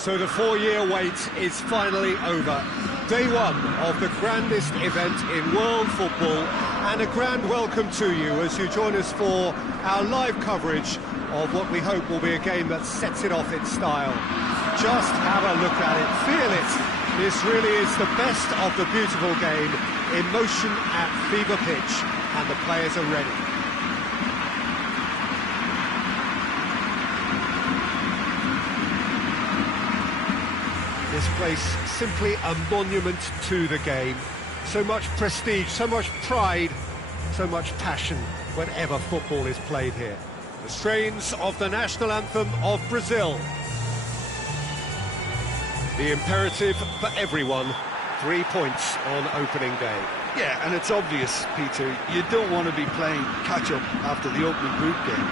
So the 4-year wait is finally over. Day one of the grandest event in world football, and a grand welcome to you as you join us for our live coverage of what we hope will be a game that sets it off in style. Just have a look at it, feel it. This really is the best of the beautiful game, in motion at fever pitch, and the players are ready. This place, simply a monument to the game. So much prestige, so much pride, so much passion whenever football is played here. The strains of the national anthem of Brazil. The imperative for everyone, 3 points on opening day. Yeah, and it's obvious, Peter, you don't want to be playing catch-up after the opening group game.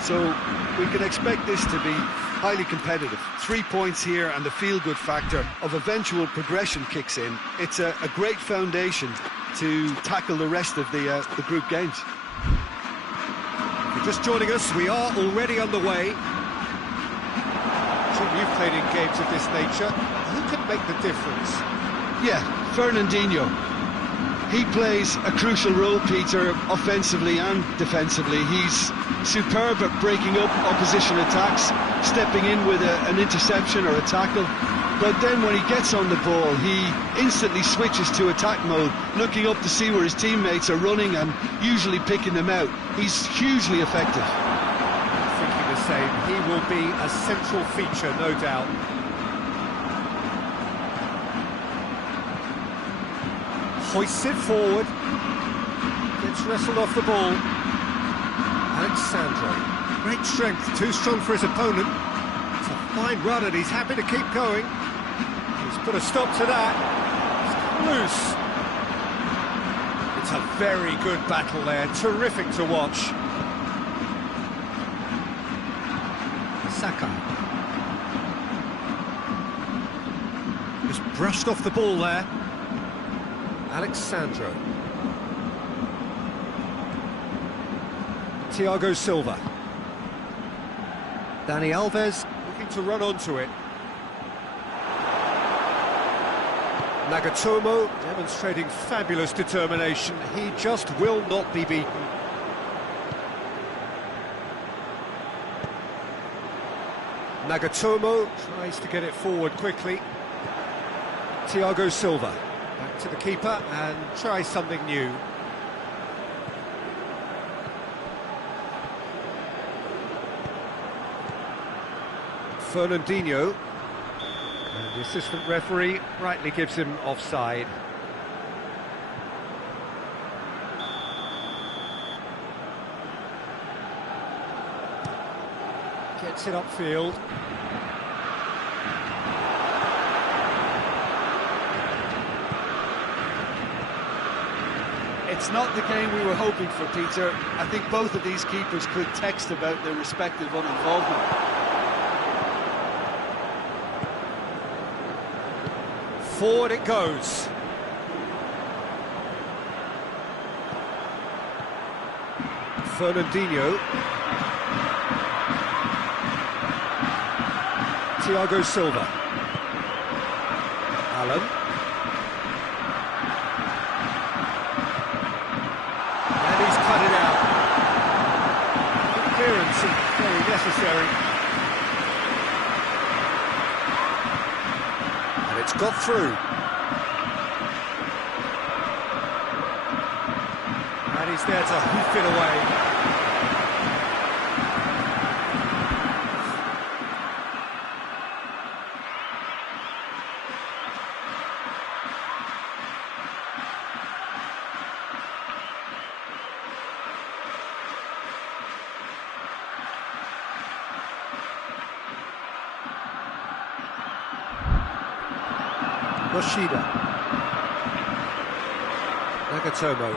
So we can expect this to be highly competitive. 3 points here and the feel-good factor of eventual progression kicks in. It's a great foundation to tackle the rest of the group games. If you're just joining us, we are already underway. Jim, you've played in games of this nature. Who can make the difference? Yeah, Fernandinho. He plays a crucial role, Peter, offensively and defensively. He's superb at breaking up opposition attacks, stepping in with an interception or a tackle. But then when he gets on the ball, he instantly switches to attack mode, looking up to see where his teammates are running and usually picking them out. He's hugely effective. Thinking the same. He will be a central feature, no doubt. Hoists it forward, gets wrestled off the ball. Alexandro, great strength, too strong for his opponent. It's a fine run and he's happy to keep going. He's put a stop to that. It's loose. It's a very good battle there, terrific to watch. Saka. Just brushed off the ball there. Alexandro. Thiago Silva. Dani Alves looking to run onto it. Nagatomo demonstrating fabulous determination. He just will not be beaten. Nagatomo tries to get it forward quickly. Thiago Silva. Back to the keeper and try something new. Fernandinho. And the assistant referee rightly gives him offside. Gets it upfield. It's not the game we were hoping for, Peter. I think both of these keepers could text about their respective uninvolvement. Forward it goes. Fernandinho. Thiago Silva. Allen. Cut it out. Clearance very necessary. And it's got through. And he's there to hoof it away. Yoshida. Nagatomo.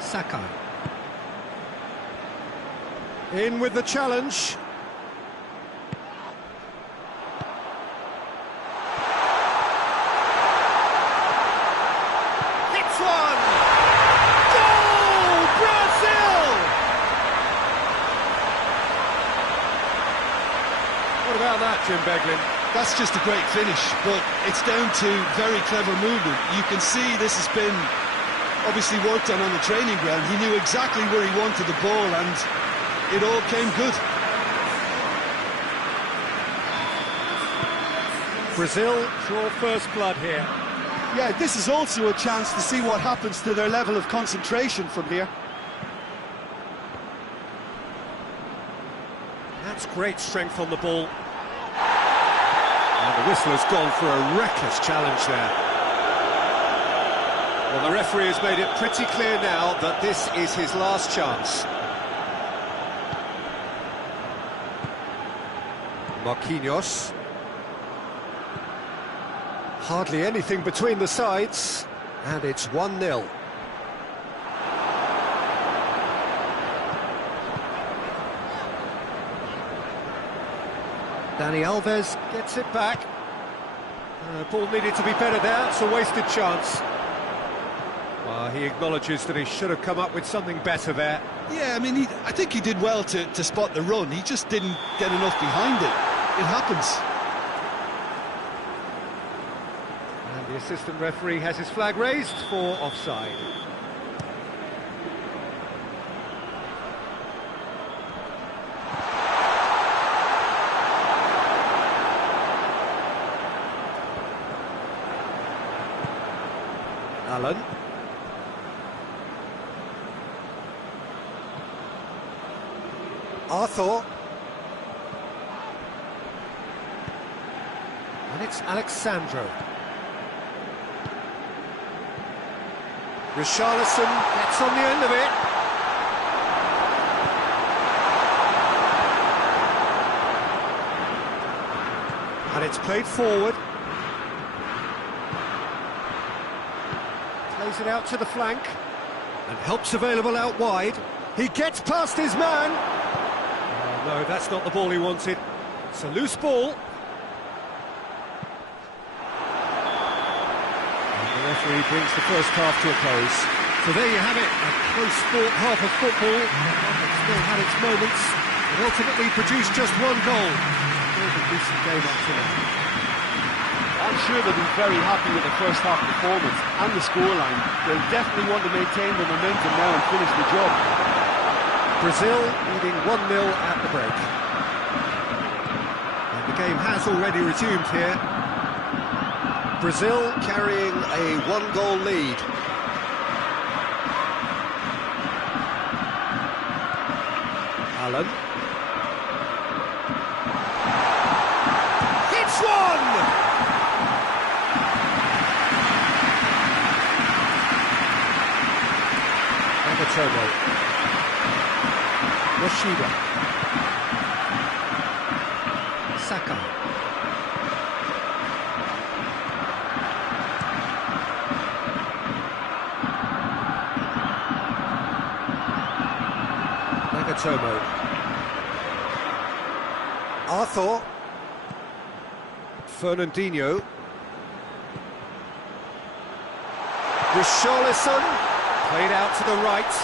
Sakai. In with the challenge. Hits one! Goal! Brazil! about that, Jim Beglin? That's just a great finish, but it's down to very clever movement. You can see this has been obviously worked on the training ground. He knew exactly where he wanted the ball, and it all came good. Brazil draw first blood here. Yeah, this is also a chance to see what happens to their level of concentration from here. That's great strength on the ball. And the whistle has gone for a reckless challenge there. Well, the referee has made it pretty clear now that this is his last chance. Marquinhos. Hardly anything between the sides, and it's 1-0. Dani Alves gets it back. Ball needed to be better there, it's a wasted chance. He acknowledges that he should have come up with something better there. Yeah, I mean, I think he did well to spot the run. He just didn't get enough behind it. It happens. And the assistant referee has his flag raised for offside. Allen. Arthur. And it's Alexandro. Richarlison gets on the end of it. And it's played forward. Plays it out to the flank. And help's available out wide. He gets past his man. Oh, no, that's not the ball he wanted. It's a loose ball. The referee brings the first half to a close. So there you have it, a close-fought half of football. It still had its moments, but ultimately produced just one goal. A decent game up to now. I'm sure they'll be very happy with the first half performance and the scoreline. They'll definitely want to maintain the momentum now and finish the job. Brazil leading 1-0 at the break. And the game has already resumed here. Brazil carrying a one-goal lead. Allen. It's one! Nagatomo. Yoshida. Saka. Nagatomo. Arthur. Fernandinho. Richarlison. Played out to the right.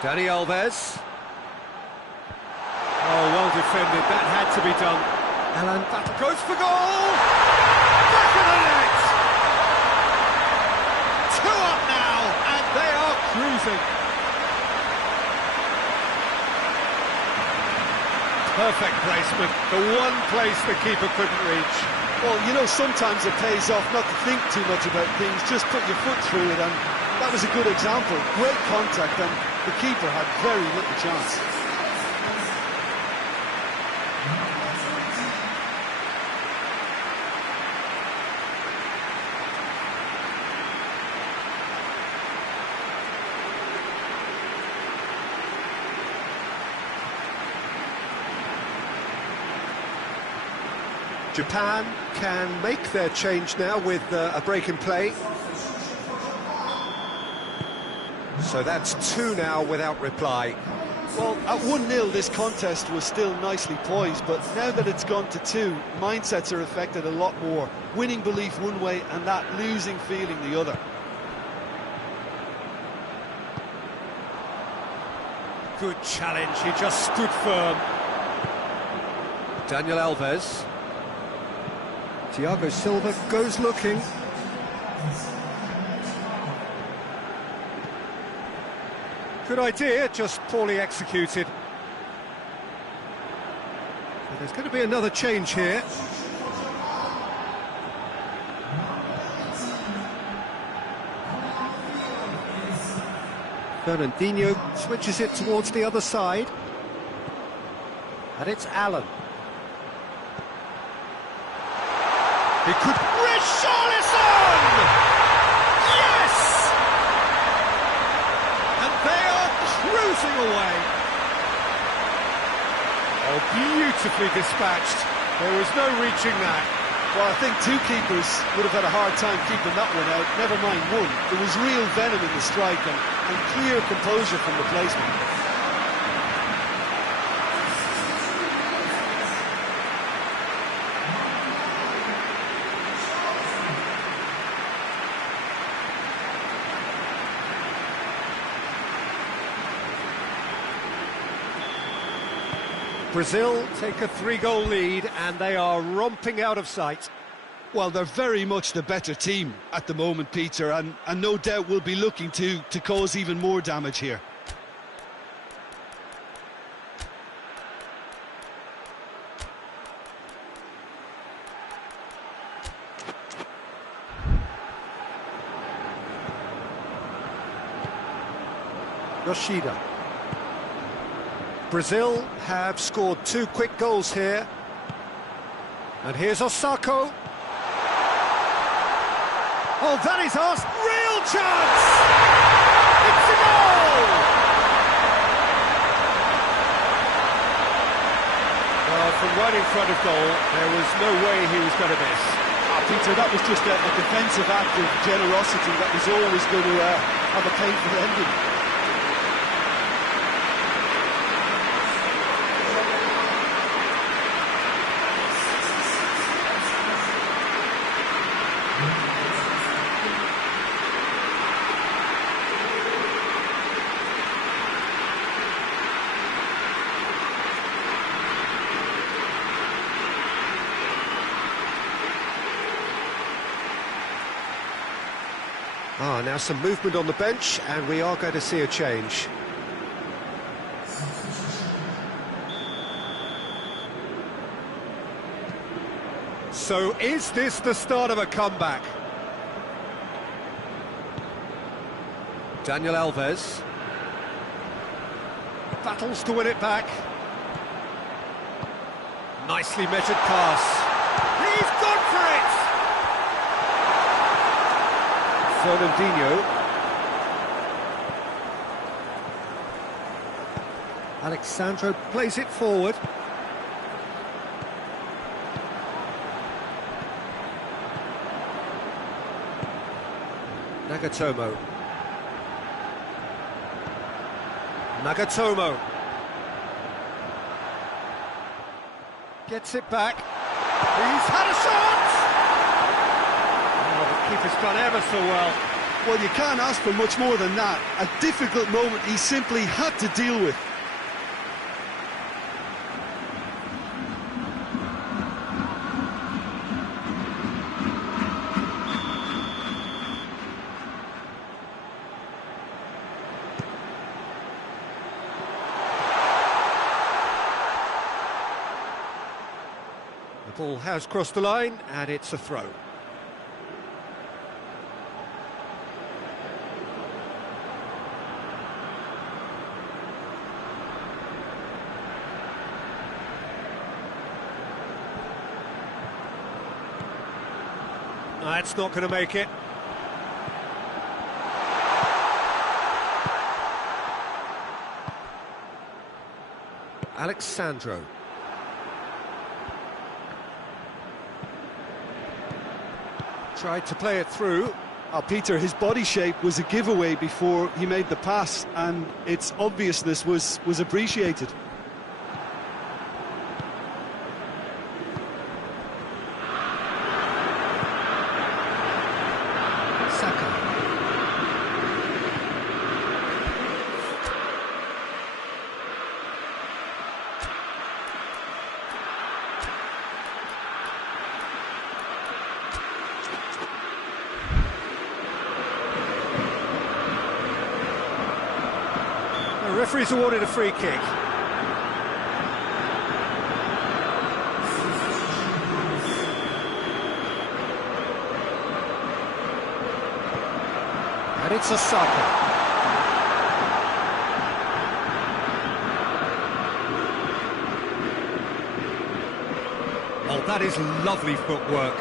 Dani Alves. Oh, well defended. That had to be done. Alan Battle goes for goal! Back of the net! 2 up now, and they are cruising. Perfect placement, the one place the keeper couldn't reach. Well, you know, sometimes it pays off not to think too much about things, just put your foot through it, and that was a good example. Great contact, and the keeper had very little chance. Japan can make their change now with a break in play. So that's 2 now without reply. Well, at 1-0 this contest was still nicely poised, but now that it's gone to 2, mindsets are affected a lot more. Winning belief one way and that losing feeling the other. Good challenge, he just stood firm. Daniel Alves. Thiago Silva goes looking. Good idea, just poorly executed. But there's going to be another change here. Fernandinho switches it towards the other side. And it's Allen. He could... Richarlison! Yes! And they are cruising away. Oh, beautifully dispatched. There was no reaching that. Well, I think two keepers would have had a hard time keeping that one out, never mind one. There was real venom in the strike and clear composure from the placement. Brazil take a 3-goal lead and they are romping out of sight. Well, they're very much the better team at the moment, Peter, and no doubt will be looking to cause even more damage here. Yoshida. Brazil have scored 2 quick goals here. And here's Osako. Oh, that is us! Real chance! It's a goal! Well, from right in front of goal, there was no way he was going to miss. Peter, that was just a defensive act of generosity that was always going to have a painful ending. Now some movement on the bench, and we are going to see a change. So is this the start of a comeback? Daniel Alves battles to win it back. Nicely measured pass. He's gone for it! Fernandinho. Alexandro plays it forward. Nagatomo. Gets it back. He's had a shot! Keeper's gone ever so well. Well, you can't ask for much more than that. A difficult moment he simply had to deal with. The ball has crossed the line, and it's a throw. That's not going to make it. Alexandro. Tried to play it through. Peter, his body shape was a giveaway before he made the pass, and its obviousness was appreciated. referee's awarded a free kick. And it's Osaka. Oh, that is lovely footwork.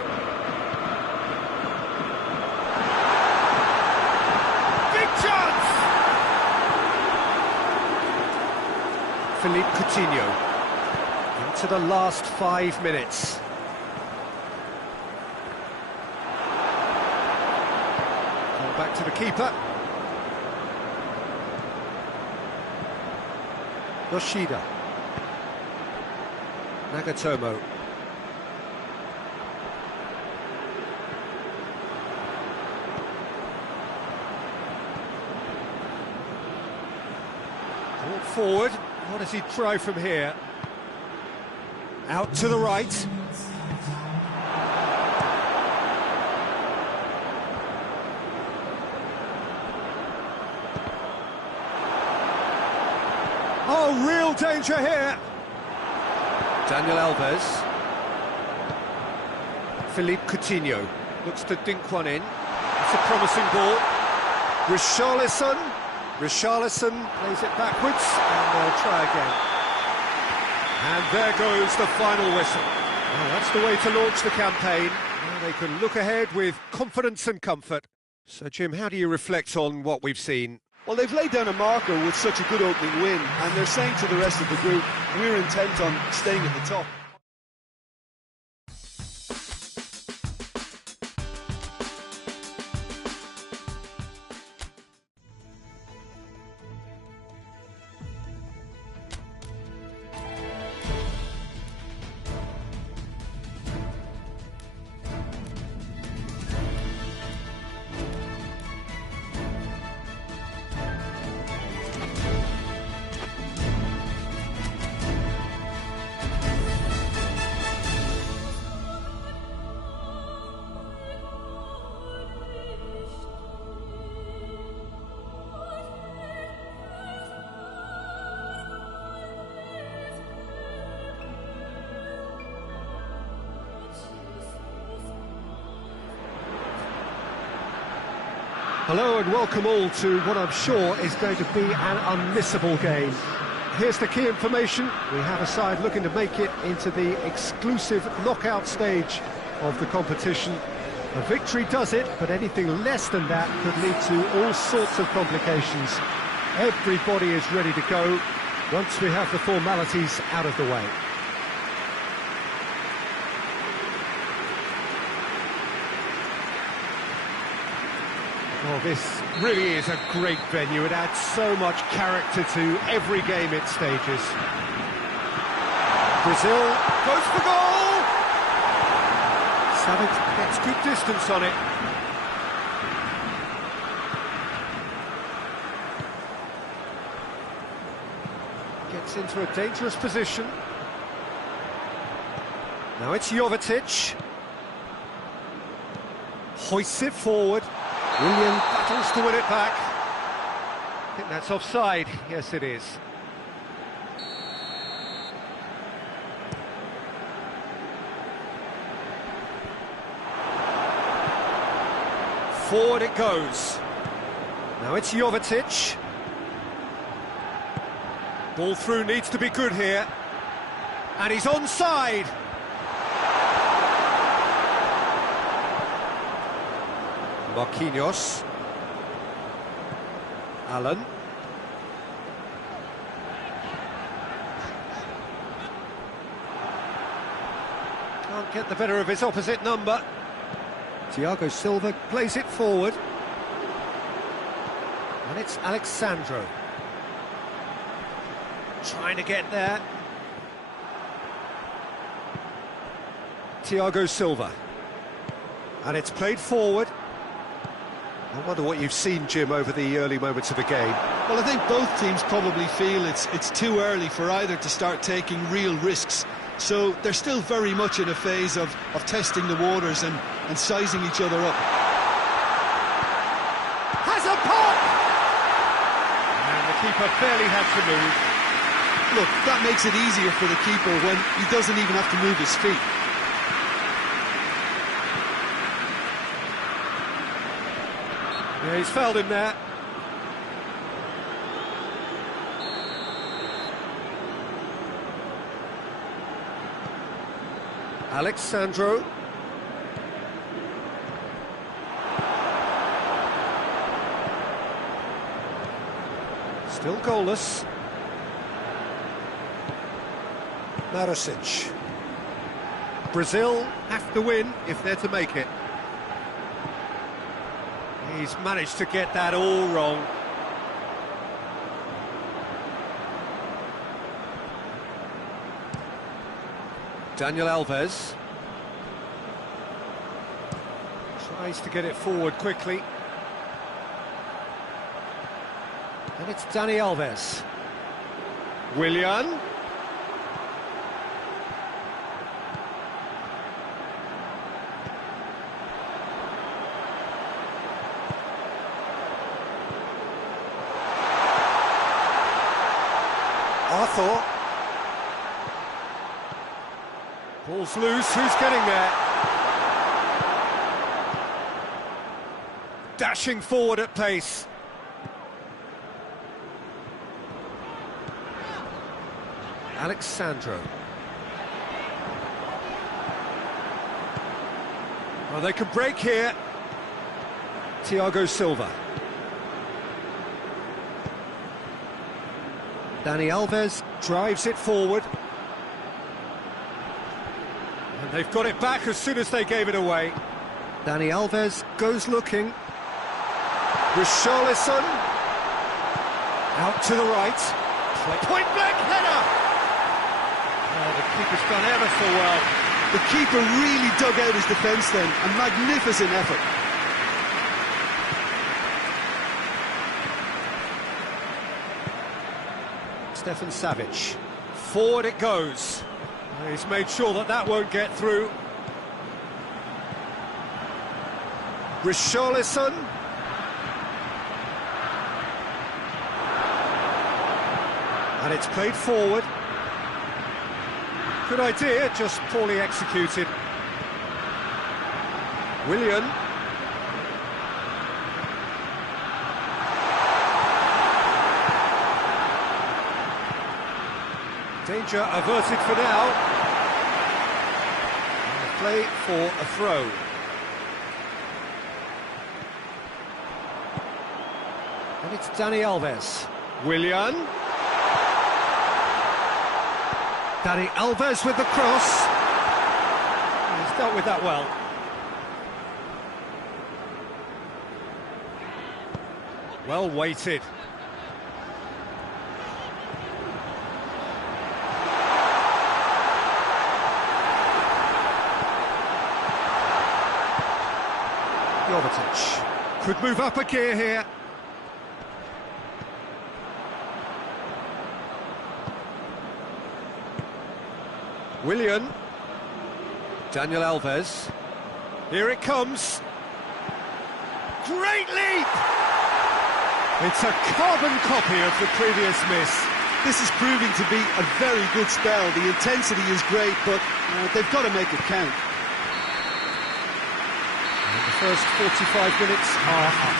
Big chance! Philippe Coutinho. Into the last 5 minutes. Back to the keeper. Yoshida. Nagatomo. Brought forward. What does he try from here? Out to the right. Oh, real danger here. Daniel Alves. Philippe Coutinho looks to dink one in. It's a promising ball. Richarlison. Richarlison plays it backwards, and they'll try again. And there goes the final whistle. Well, that's the way to launch the campaign. Now they can look ahead with confidence and comfort. So, Jim, how do you reflect on what we've seen? Well, they've laid down a marker with such a good opening win, and they're saying to the rest of the group, we're intent on staying at the top. Hello and welcome all to what I'm sure is going to be an unmissable game. Here's the key information. We have a side looking to make it into the exclusive knockout stage of the competition. A victory does it, but anything less than that could lead to all sorts of complications. Everybody is ready to go once we have the formalities out of the way. Oh, this really is a great venue. It adds so much character to every game it stages. Brazil goes for goal! Savic gets good distance on it. Gets into a dangerous position. Now it's Jovetic. Hoists it forward. Willian battles to win it back. I think that's offside. Yes, it is. Forward it goes. Now it's Jovetic. Ball through needs to be good here. And he's onside. Marquinhos. Allen. Can't get the better of his opposite number. Thiago Silva plays it forward. And it's Alexandro. Trying to get there. Thiago Silva. And it's played forward. I wonder what you've seen, Jim, over the early moments of the game. Well, I think both teams probably feel it's too early for either to start taking real risks. So they're still very much in a phase of testing the waters and sizing each other up. Has a pop! And the keeper barely had to move. Look, that makes it easier for the keeper when he doesn't even have to move his feet. Yeah, he's fouled him there. Alex Sandro. Still goalless. Maricic. Brazil have to win if they're to make it. He's managed to get that all wrong. Daniel Alves tries to get it forward quickly. And it's Dani Alves. Willian. Arthur. Ball's loose, who's getting there? Dashing forward at pace. Alex Sandro. Well, they can break here. Thiago Silva. Dani Alves drives it forward. And they've got it back as soon as they gave it away. Dani Alves goes looking. Richarlison. Out to the right. Point blank header! Oh, the keeper's done ever so well. The keeper really dug out his defence then. A magnificent effort. Stefan Savic. Forward it goes. He's made sure that that won't get through. Richarlison. And it's played forward. Good idea, just poorly executed. Willian. Danger averted for now. And a play for a throw. And it's Dani Alves. Willian. Dani Alves with the cross. He's dealt with that well. Well weighted. Jovetic could move up a gear here. Willian. Daniel Alves. Here it comes. Great leap! It's a carbon copy of the previous miss. This is proving to be a very good spell. The intensity is great, but they've got to make it count. And the first 45 minutes are up.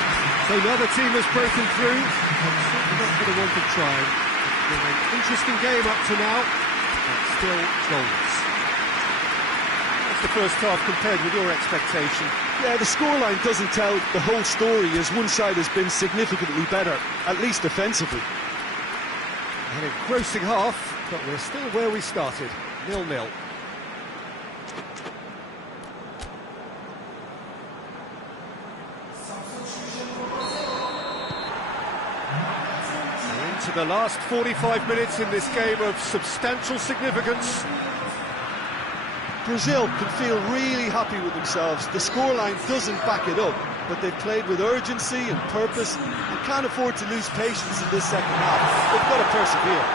So another team has broken through. Certainly not going to want to try. It's been an interesting game up to now, but still goalless. That's the first half compared with your expectation. Yeah, the scoreline doesn't tell the whole story, as one side has been significantly better, at least defensively. An engrossing half, but we're still where we started, 0-0. We're into the last 45 minutes in this game of substantial significance. Brazil can feel really happy with themselves. The scoreline doesn't back it up, but they've played with urgency and purpose and can't afford to lose patience in this second half. They've got to persevere.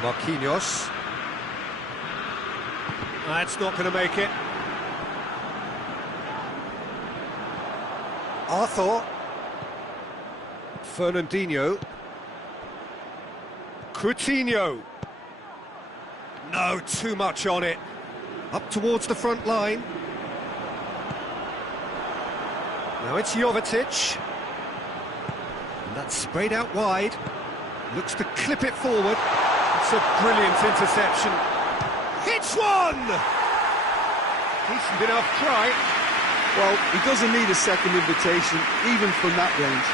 Marquinhos. That's not going to make it. Arthur. Fernandinho. Coutinho. No, too much on it. Up towards the front line. Now it's Jovetic. And that's sprayed out wide. Looks to clip it forward. It's a brilliant interception. Hits one! Decent enough try. Well, he doesn't need a second invitation, even from that range.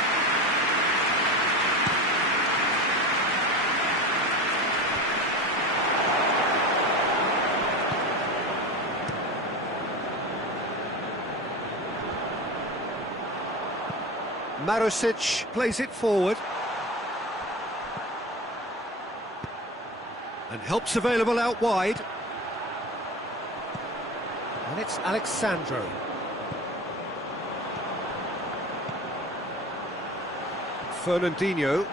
Marusic plays it forward. And help's available out wide. And it's Alexandro. Fernandinho.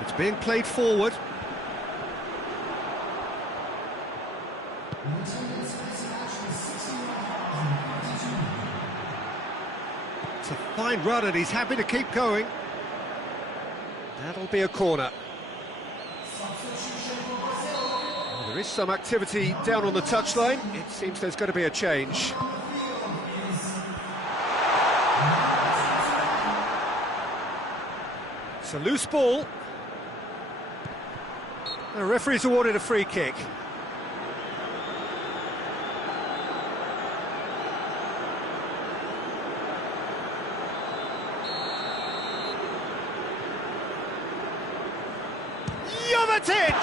It's being played forward. It's a fine run and he's happy to keep going. That'll be a corner. Well, there is some activity down on the touchline. It seems there's going to be a change. It's a loose ball. The referee's awarded a free kick. Jovetic!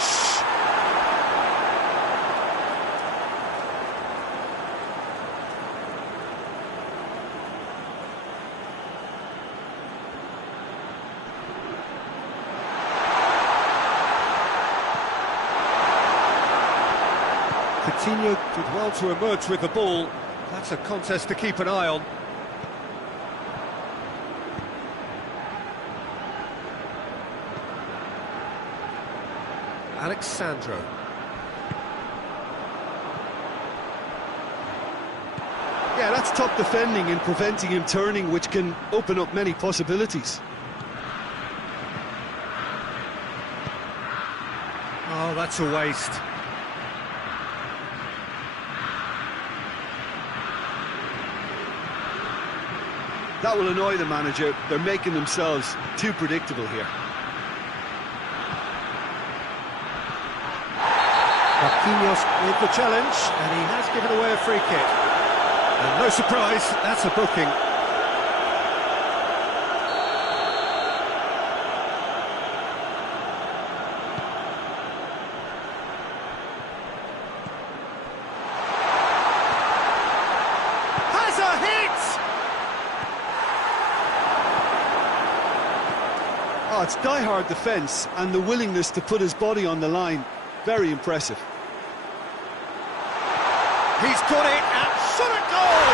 Coutinho did well to emerge with the ball. That's a contest to keep an eye on. Alexandro. Yeah, that's top defending and preventing him turning, which can open up many possibilities. Oh, that's a waste. That will annoy the manager. They're making themselves too predictable here. Marquinhos with the challenge, and he has given away a free kick. And no surprise, that's a booking. Has a hit! Oh, it's die-hard defence and the willingness to put his body on the line. Very impressive. He's got it and shot a goal!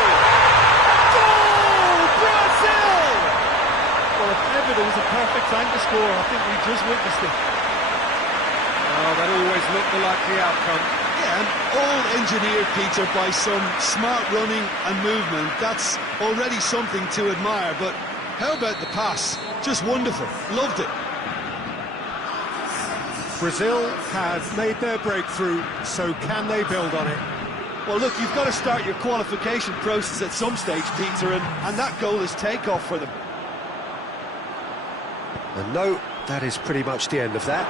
Goal! Brazil! Well, if ever there was a perfect time to score, I think we just witnessed it. Oh, that always looked the likely outcome. Yeah, and all engineered, Peter, by some smart running and movement. That's already something to admire, but how about the pass? Just wonderful. Loved it. Brazil have made their breakthrough, so can they build on it? Well, look, you've got to start your qualification process at some stage, Peter, and that goal is takeoff for them. And no, that is pretty much the end of that.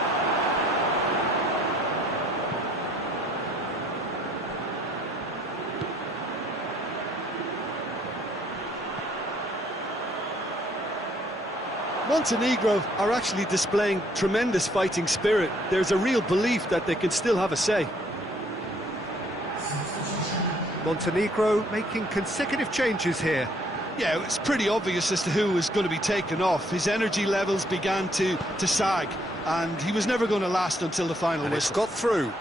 Montenegro are actually displaying tremendous fighting spirit. There's a real belief that they can still have a say. Montenegro making consecutive changes here. Yeah, it's pretty obvious as to who was going to be taken off. His energy levels began to sag, and he was never going to last until the final And it's whistle. got through.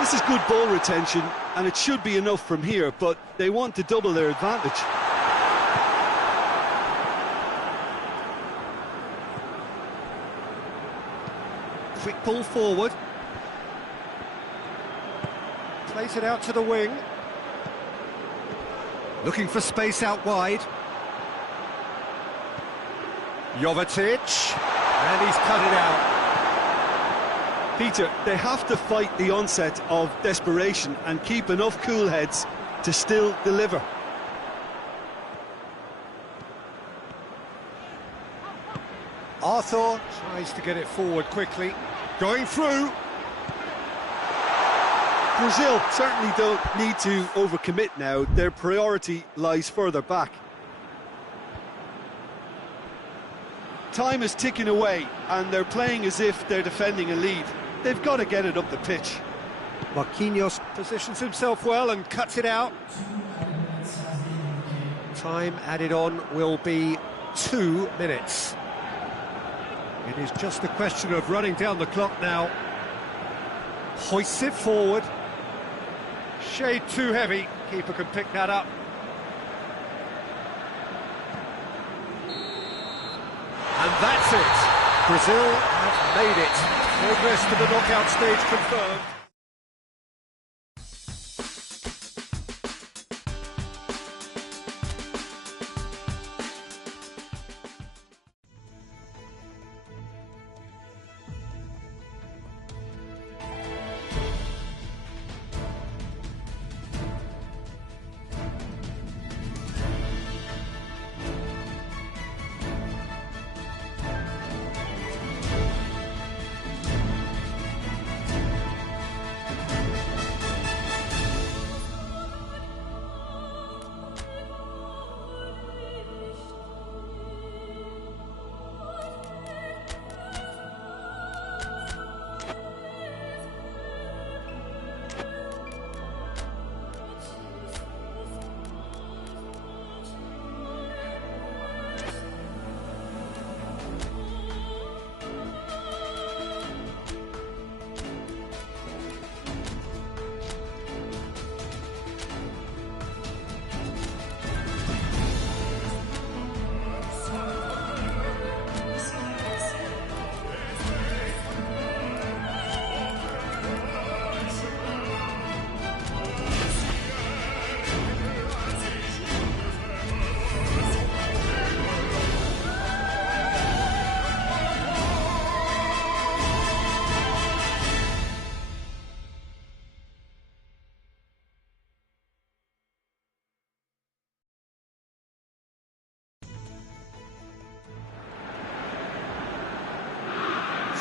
This is good ball retention, and it should be enough from here, but they want to double their advantage. Quick ball forward. Plays it out to the wing. Looking for space out wide. Jovetic, and he's cut it out. Peter, they have to fight the onset of desperation and keep enough cool heads to still deliver. Arthur tries to get it forward quickly. Going through. Brazil certainly don't need to overcommit now. Their priority lies further back. Time is ticking away and they're playing as if they're defending a lead. They've got to get it up the pitch. Marquinhos positions himself well and cuts it out. Time added on will be 2 minutes. It is just a question of running down the clock now. Hoists it forward. Shade too heavy. Keeper can pick that up. And that's it. Brazil have made it. Progress to the knockout stage confirmed.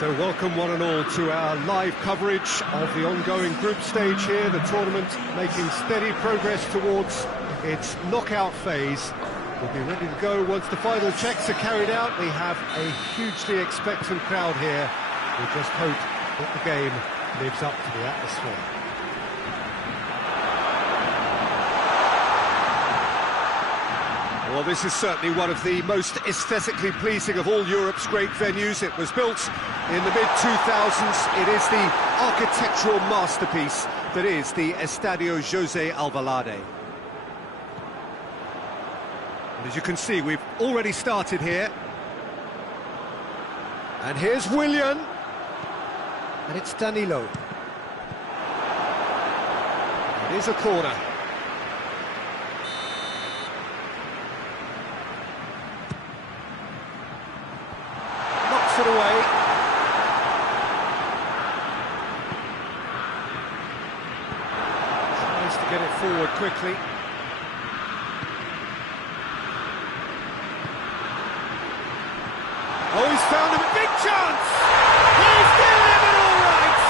So welcome one and all to our live coverage of the ongoing group stage here, the tournament making steady progress towards its knockout phase. We'll be ready to go once the final checks are carried out. We have a hugely expectant crowd here. We just hope that the game lives up to the atmosphere. Well, this is certainly one of the most aesthetically pleasing of all Europe's great venues. It was built in the mid-2000s. It is the architectural masterpiece that is the Estadio José Alvalade. And as you can see, we've already started here. And here's Willian. And it's Danilo. It is a corner. It away. Tries to get it forward quickly. Oh, he's found him a big chance! He's delivered all right!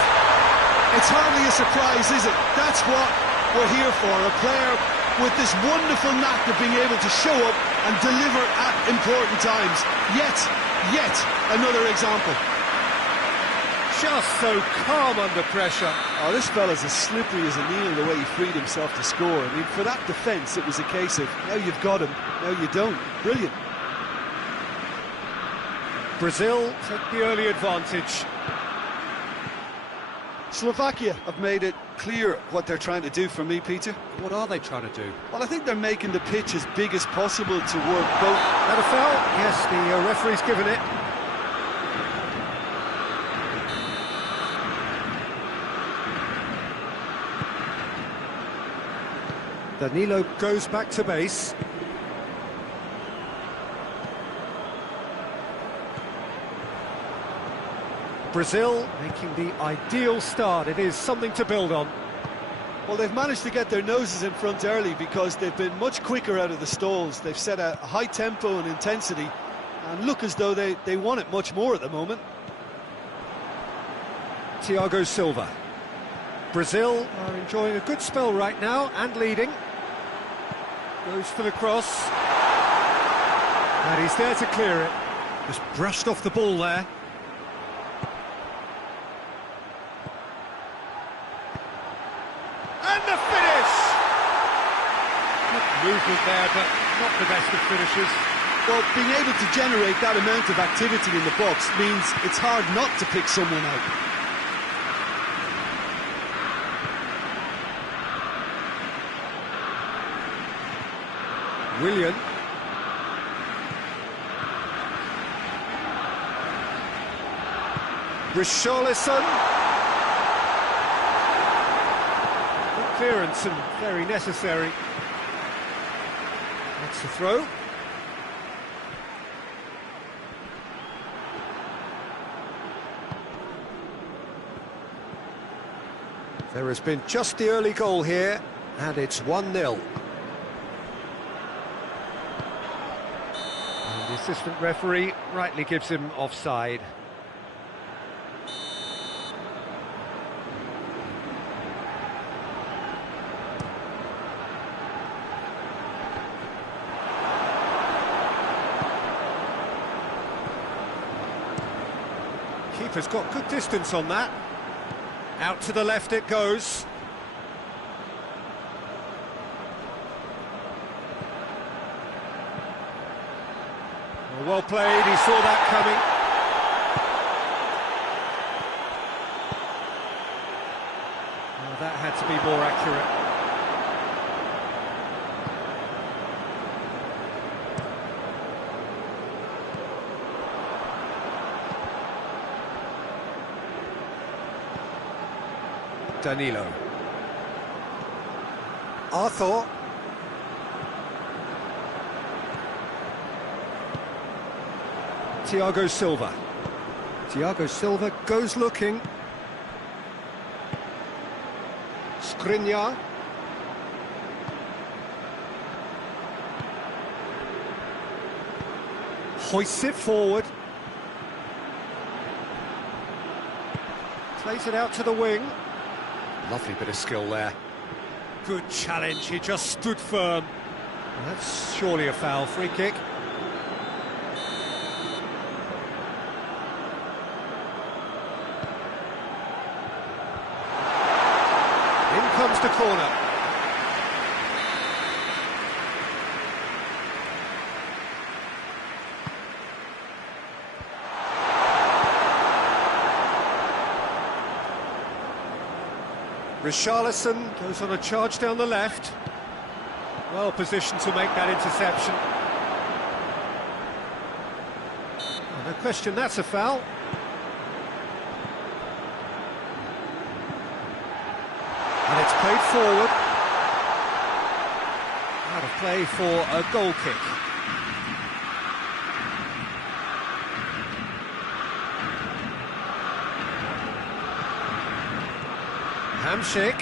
It's hardly a surprise, is it? That's what we're here for, a player with this wonderful knack of being able to show up and deliver at important times. Yet another example. Just so calm under pressure. Oh, this fella's as slippery as a needle the way he freed himself to score. I mean, for that defence, it was a case of, now you've got him, now you don't. Brilliant. Brazil take the early advantage. Slovakia have made it clear what they're trying to do for me, Peter. What are they trying to do? Well, I think they're making the pitch as big as possible to work both. That a foul? Yes, the referee's given it. Danilo goes back to base. Brazil making the ideal start. It is something to build on. Well, they've managed to get their noses in front early because they've been much quicker out of the stalls. They've set a high tempo and intensity and look as though they want it much more at the moment. Thiago Silva. Brazil are enjoying a good spell right now and leading. Goes for the cross. And he's there to clear it. Just brushed off the ball there. And the finish! Good movement there, but not the best of finishes. Well, being able to generate that amount of activity in the box means it's hard not to pick someone out. Willian. Richarlison. Good clearance and very necessary. That's the throw. There has been just the early goal here, and it's 1-0. The assistant referee rightly gives him offside. Keeper's got good distance on that. Out to the left it goes. Well played, he saw that coming. Well, that had to be more accurate. Danilo. Arthur. Thiago Silva. Thiago Silva goes looking. Skriniar. Hoists it forward. Plays it out to the wing. Lovely bit of skill there. Good challenge, he just stood firm. Well, that's surely a foul. Free kick. In comes the corner. Richarlison goes on a charge down the left. Well positioned to make that interception. Oh, no question, that's a foul. And it's played forward. Out of play for a goal kick. Hamsik.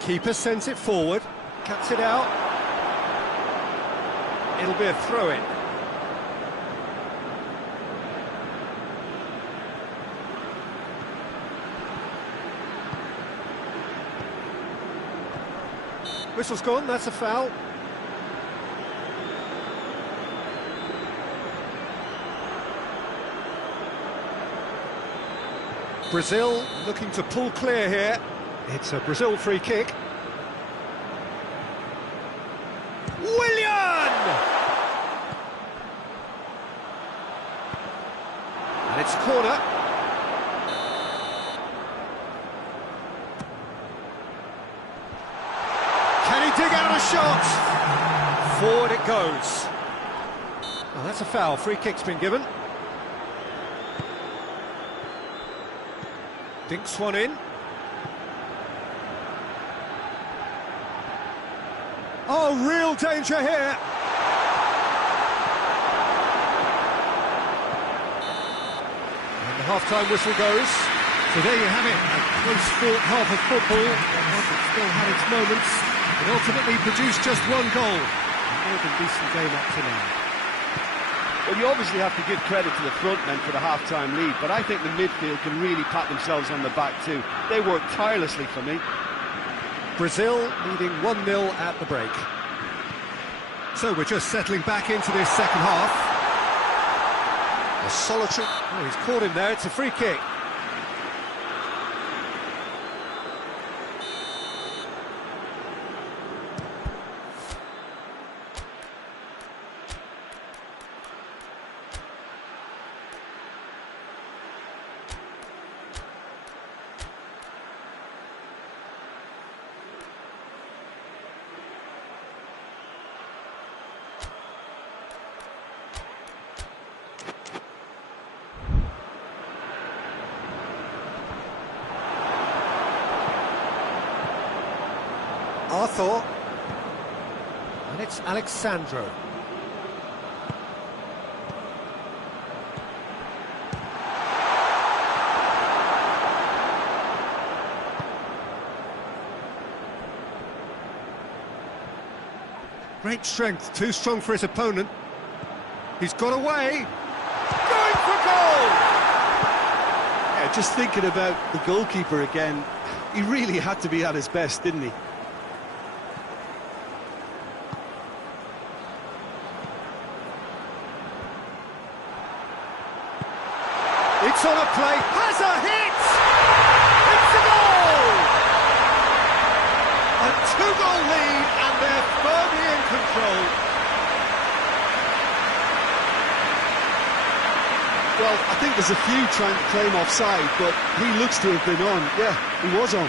Keeper sends it forward, cuts it out. It'll be a throw-in. Whistle's gone, that's a foul. Brazil looking to pull clear here. It's a Brazil free kick. Willian! And it's corner. Can he dig out a shot? Forward it goes. Oh, that's a foul. Free kick's been given. Dinks one in. Oh, real danger here. And the half-time whistle goes. So there you have it, a close-fought half of football. It still had its moments, but ultimately produced just one goal. A more than decent game up to now. Well, you obviously have to give credit to the front men for the half-time lead, but I think the midfield can really pat themselves on the back too. They worked tirelessly for me. Brazil leading 1-0 at the break. So we're just settling back into this second half. A solitary... Oh, he's caught him there, it's a free kick. Arthur, and it's Alexandro. Great strength, too strong for his opponent. He's got away, going for goal! Yeah, just thinking about the goalkeeper again, he really had to be at his best, didn't he? It's on a play, has a hit! It's a goal! A two-goal lead, and they're firmly in control. Well, I think there's a few trying to claim offside, but he looks to have been on. Yeah, he was on.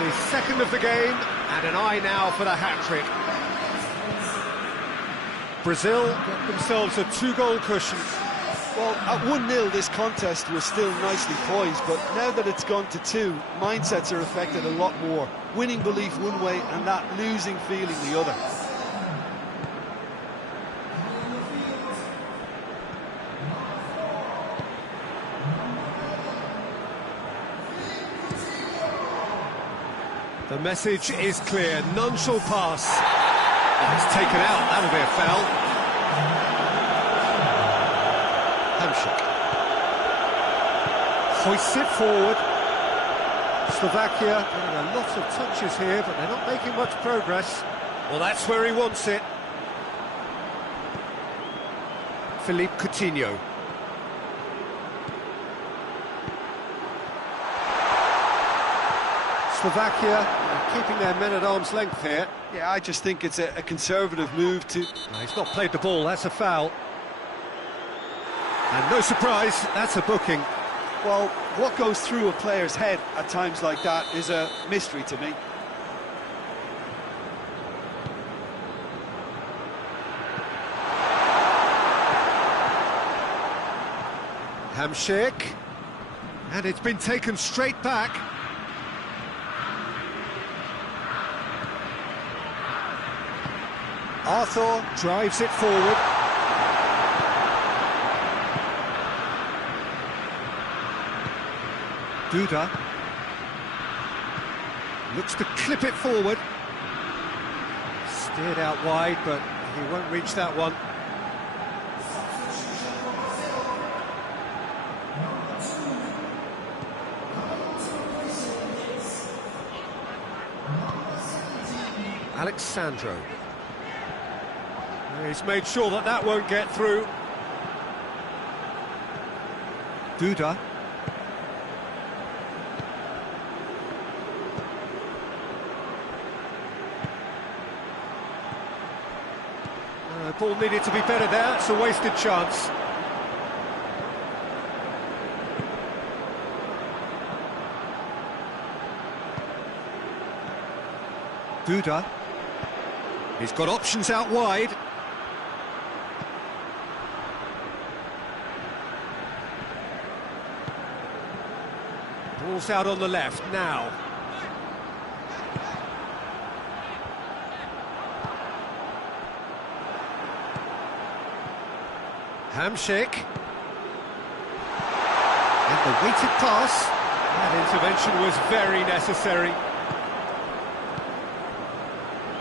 The second of the game, and an eye now for the hat-trick. Brazil get themselves a two-goal cushion. Well, at 1-0 this contest was still nicely poised, but now that it's gone to 2, mindsets are affected a lot more. Winning belief one way and that losing feeling the other. The message is clear, none shall pass. Oh, it's taken out, that'll be a foul. Hamšík hoists it forward. Slovakia getting a lot of touches here, but they're not making much progress. Well, that's where he wants it. Philippe Coutinho. Slovakia keeping their men at arm's length here. Yeah, I just think it's a conservative move to... No, he's not played the ball, that's a foul. And no surprise, that's a booking. Well, what goes through a player's head at times like that is a mystery to me. Hamšík. And it's been taken straight back. Arthur drives it forward. Duda looks to clip it forward. Steered out wide, but he won't reach that one. Alexandro. He's made sure that that won't get through. Duda. Ball needed to be better there, it's a wasted chance. Duda. He's got options out wide. ball's out on the left now. Hamšík. And the weighted pass. That intervention was very necessary.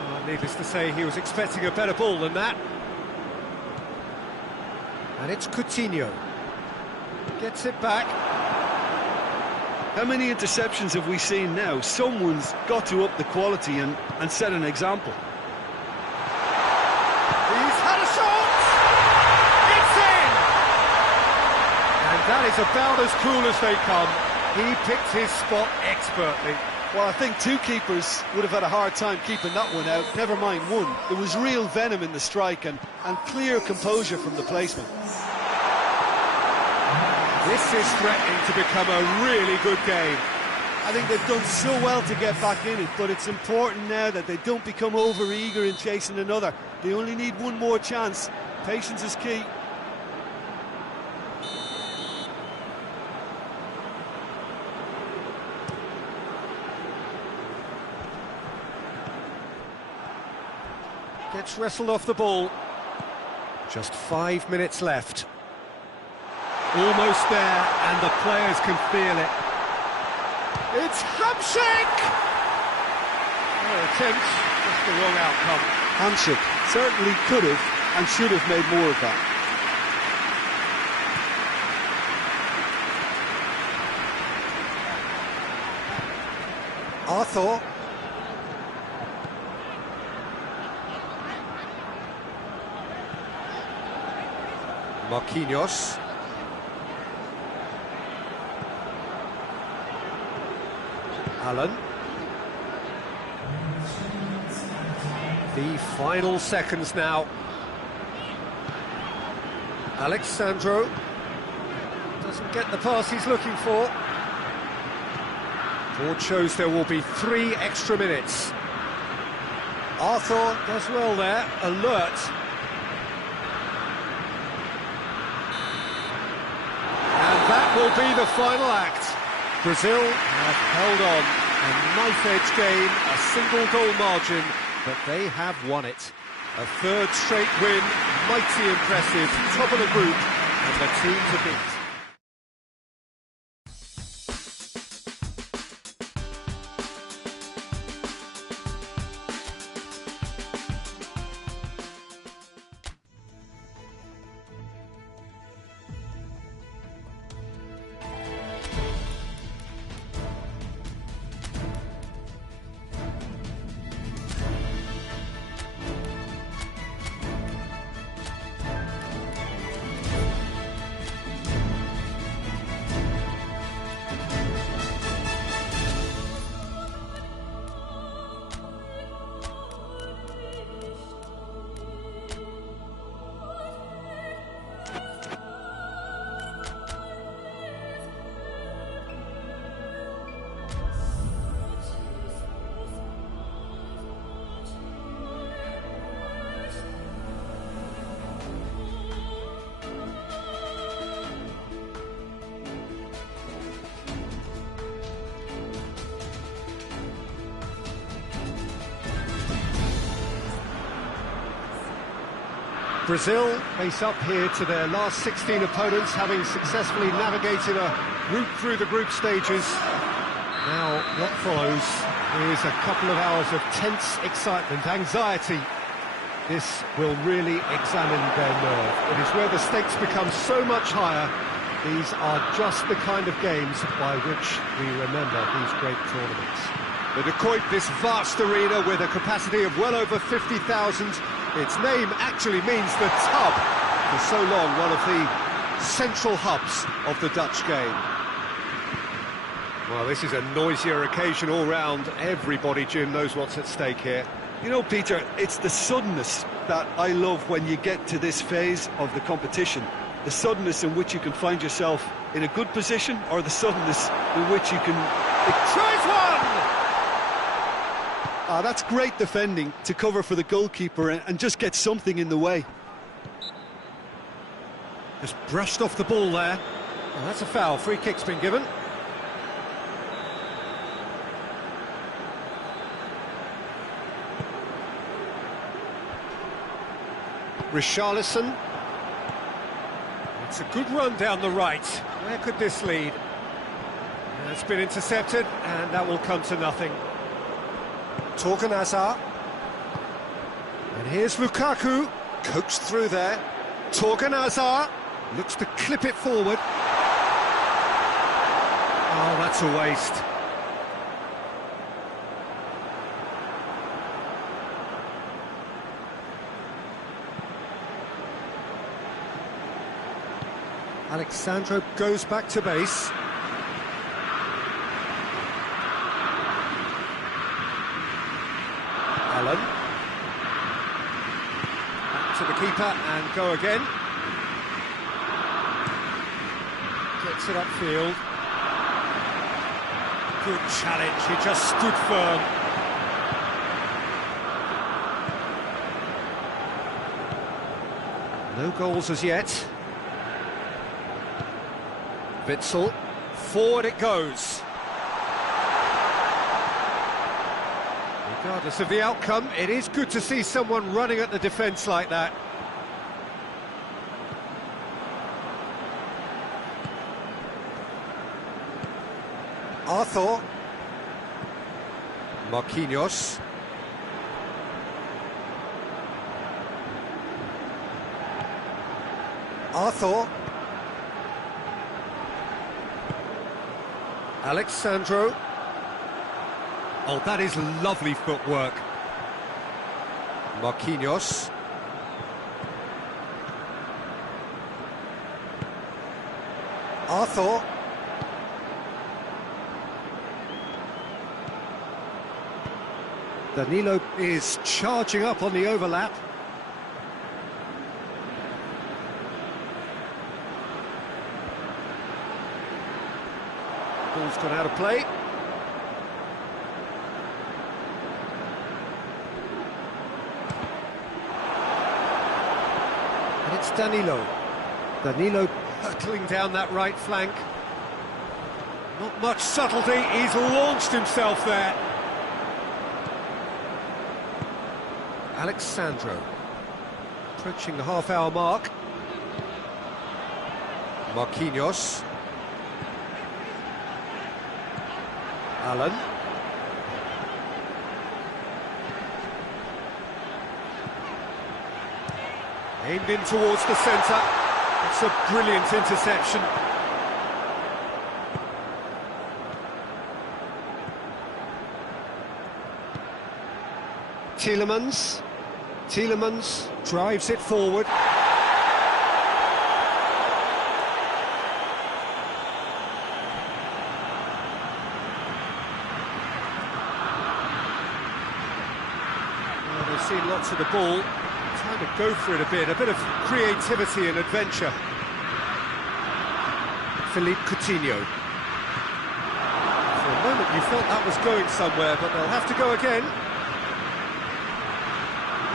Well, needless to say, he was expecting a better ball than that. And it's Coutinho. Gets it back. How many interceptions have we seen now? Someone's got to up the quality and set an example. He's had a shot! It's in! And that is about as cool as they come. He picked his spot expertly. Well, I think two keepers would have had a hard time keeping that one out, never mind one. There was real venom in the strike and clear composure from the placement. This is threatening to become a really good game. I think they've done so well to get back in it, but it's important now that they don't become over-eager in chasing another. They only need one more chance. Patience is key. Gets wrestled off the ball. Just 5 minutes left. Almost there, and the players can feel it. It's Hamšík! No attempt, just the wrong outcome. Hamšík certainly could have and should have made more of that. Arthur. Marquinhos. Allen. The final seconds now. Alexandro doesn't get the pass he's looking for. Board shows there will be 3 extra minutes. Arthur does well there, alert. And that will be the final act. Brazil have held on, a knife-edge game, a single goal margin, but they have won it. A 3rd straight win, mighty impressive, top of the group, and the team to beat. Brazil face up here to their last 16 opponents, having successfully navigated a route through the group stages. Now, what follows is a couple of hours of tense excitement, anxiety. This will really examine their nerve. It is where the stakes become so much higher. These are just the kind of games by which we remember these great tournaments. The De Kuip, this vast arena with a capacity of well over 50,000. Its name actually means the tub. For so long, one of the central hubs of the Dutch game. Well, this is a noisier occasion all round. Everybody, Jim, knows what's at stake here. You know, Peter, it's the suddenness that I love when you get to this phase of the competition. The suddenness in which you can find yourself in a good position, or the suddenness in which you can... Tries one! That's great defending to cover for the goalkeeper and just get something in the way. Just brushed off the ball there. Well, that's a foul. Free kick's been given. Richarlison. It's a good run down the right. Where could this lead? It's been intercepted, and that will come to nothing. Torgan Hazard. And here's Lukaku, coaxed through there. Torgan Hazard looks to clip it forward. Oh, that's a waste. Alex Sandro goes back to base. Allen. Back to the keeper and go again. Gets it upfield. Good challenge, he just stood firm. No goals as yet. Witsel, forward it goes. Regardless of the outcome, it is good to see someone running at the defence like that. Arthur. Marquinhos. Arthur. Alex Sandro. Oh, that is lovely footwork. Marquinhos. Arthur. Danilo is charging up on the overlap. Ball's gone out of play. And it's Danilo. Danilo hurtling down that right flank. Not much subtlety, he's launched himself there. Alex Sandro, approaching the half-hour mark. Marquinhos. Allen. Aimed in towards the centre. It's a brilliant interception. Tielemans. Tielemans drives it forward. Well, they've seen lots of the ball, trying to go for it a bit of creativity and adventure. Philippe Coutinho. For a moment you felt that was going somewhere, but they'll have to go again.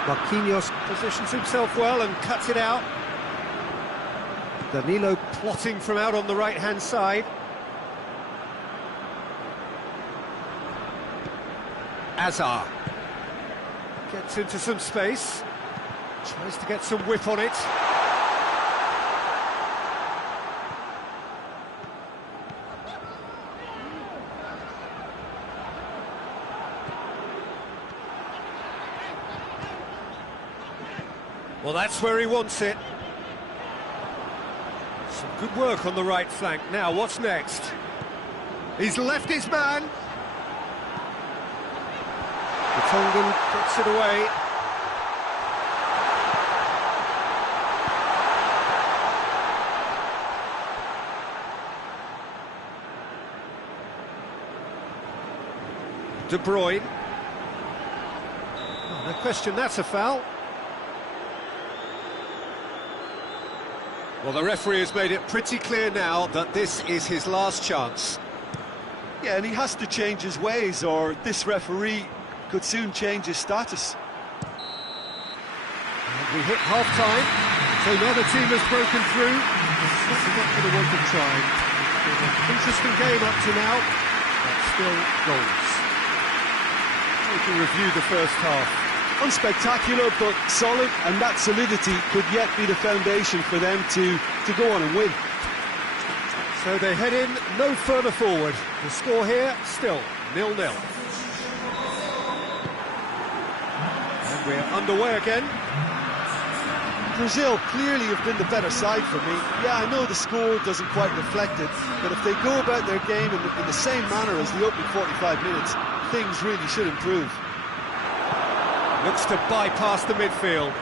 Marquinhos positions himself well and cuts it out. Danilo plotting from out on the right-hand side. Hazard gets into some space, tries to get some whip on it. Well, that's where he wants it. Some good work on the right flank. Now, what's next? He's left his man. Tongan gets it away. De Bruyne. Oh, no question, that's a foul. Well, the referee has made it pretty clear now that this is his last chance. Yeah, and he has to change his ways, or this referee could soon change his status. And we hit half-time, so now the team has broken through. It's not going to want to try. It's been an interesting game up to now, but still goals. We can review the first half. unspectacular but solid, and that solidity could yet be the foundation for them to go on and win. So they head in no further forward. The score here still 0-0. And we're underway again. Brazil clearly have been the better side for me. Yeah, I know the score doesn't quite reflect it, but if they go about their game in the same manner as the opening 45 minutes, things really should improve. Looks to bypass the midfield.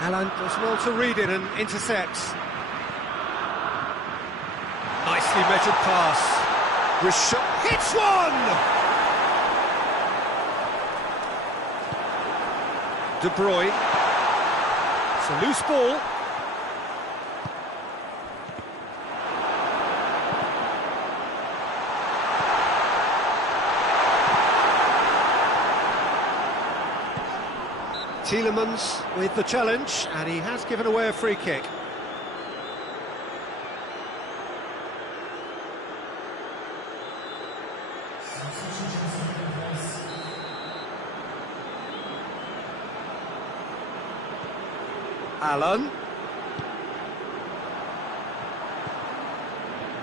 Alan does well to read it and intercepts. Nicely measured pass. Rashad hits one! De Bruyne. It's a loose ball. Tielemans with the challenge, and he has given away a free kick. Allen.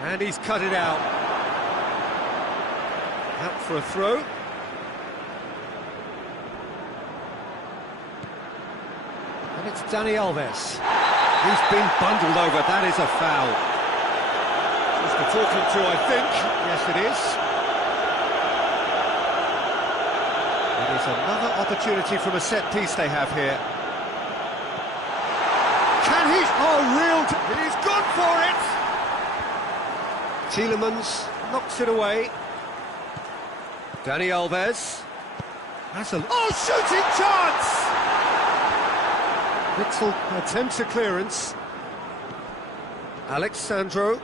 And he's cut it out. Out for a throw. And it's Dani Alves. He's been bundled over. That is a foul. Just a talking to, I think. Yes, it is. It is another opportunity from a set piece they have here. Can he? Oh, reeled. He's gone for it. Tielemans knocks it away. Dani Alves. That's a shooting chance. Witsel attempts a clearance. Alex Sandro.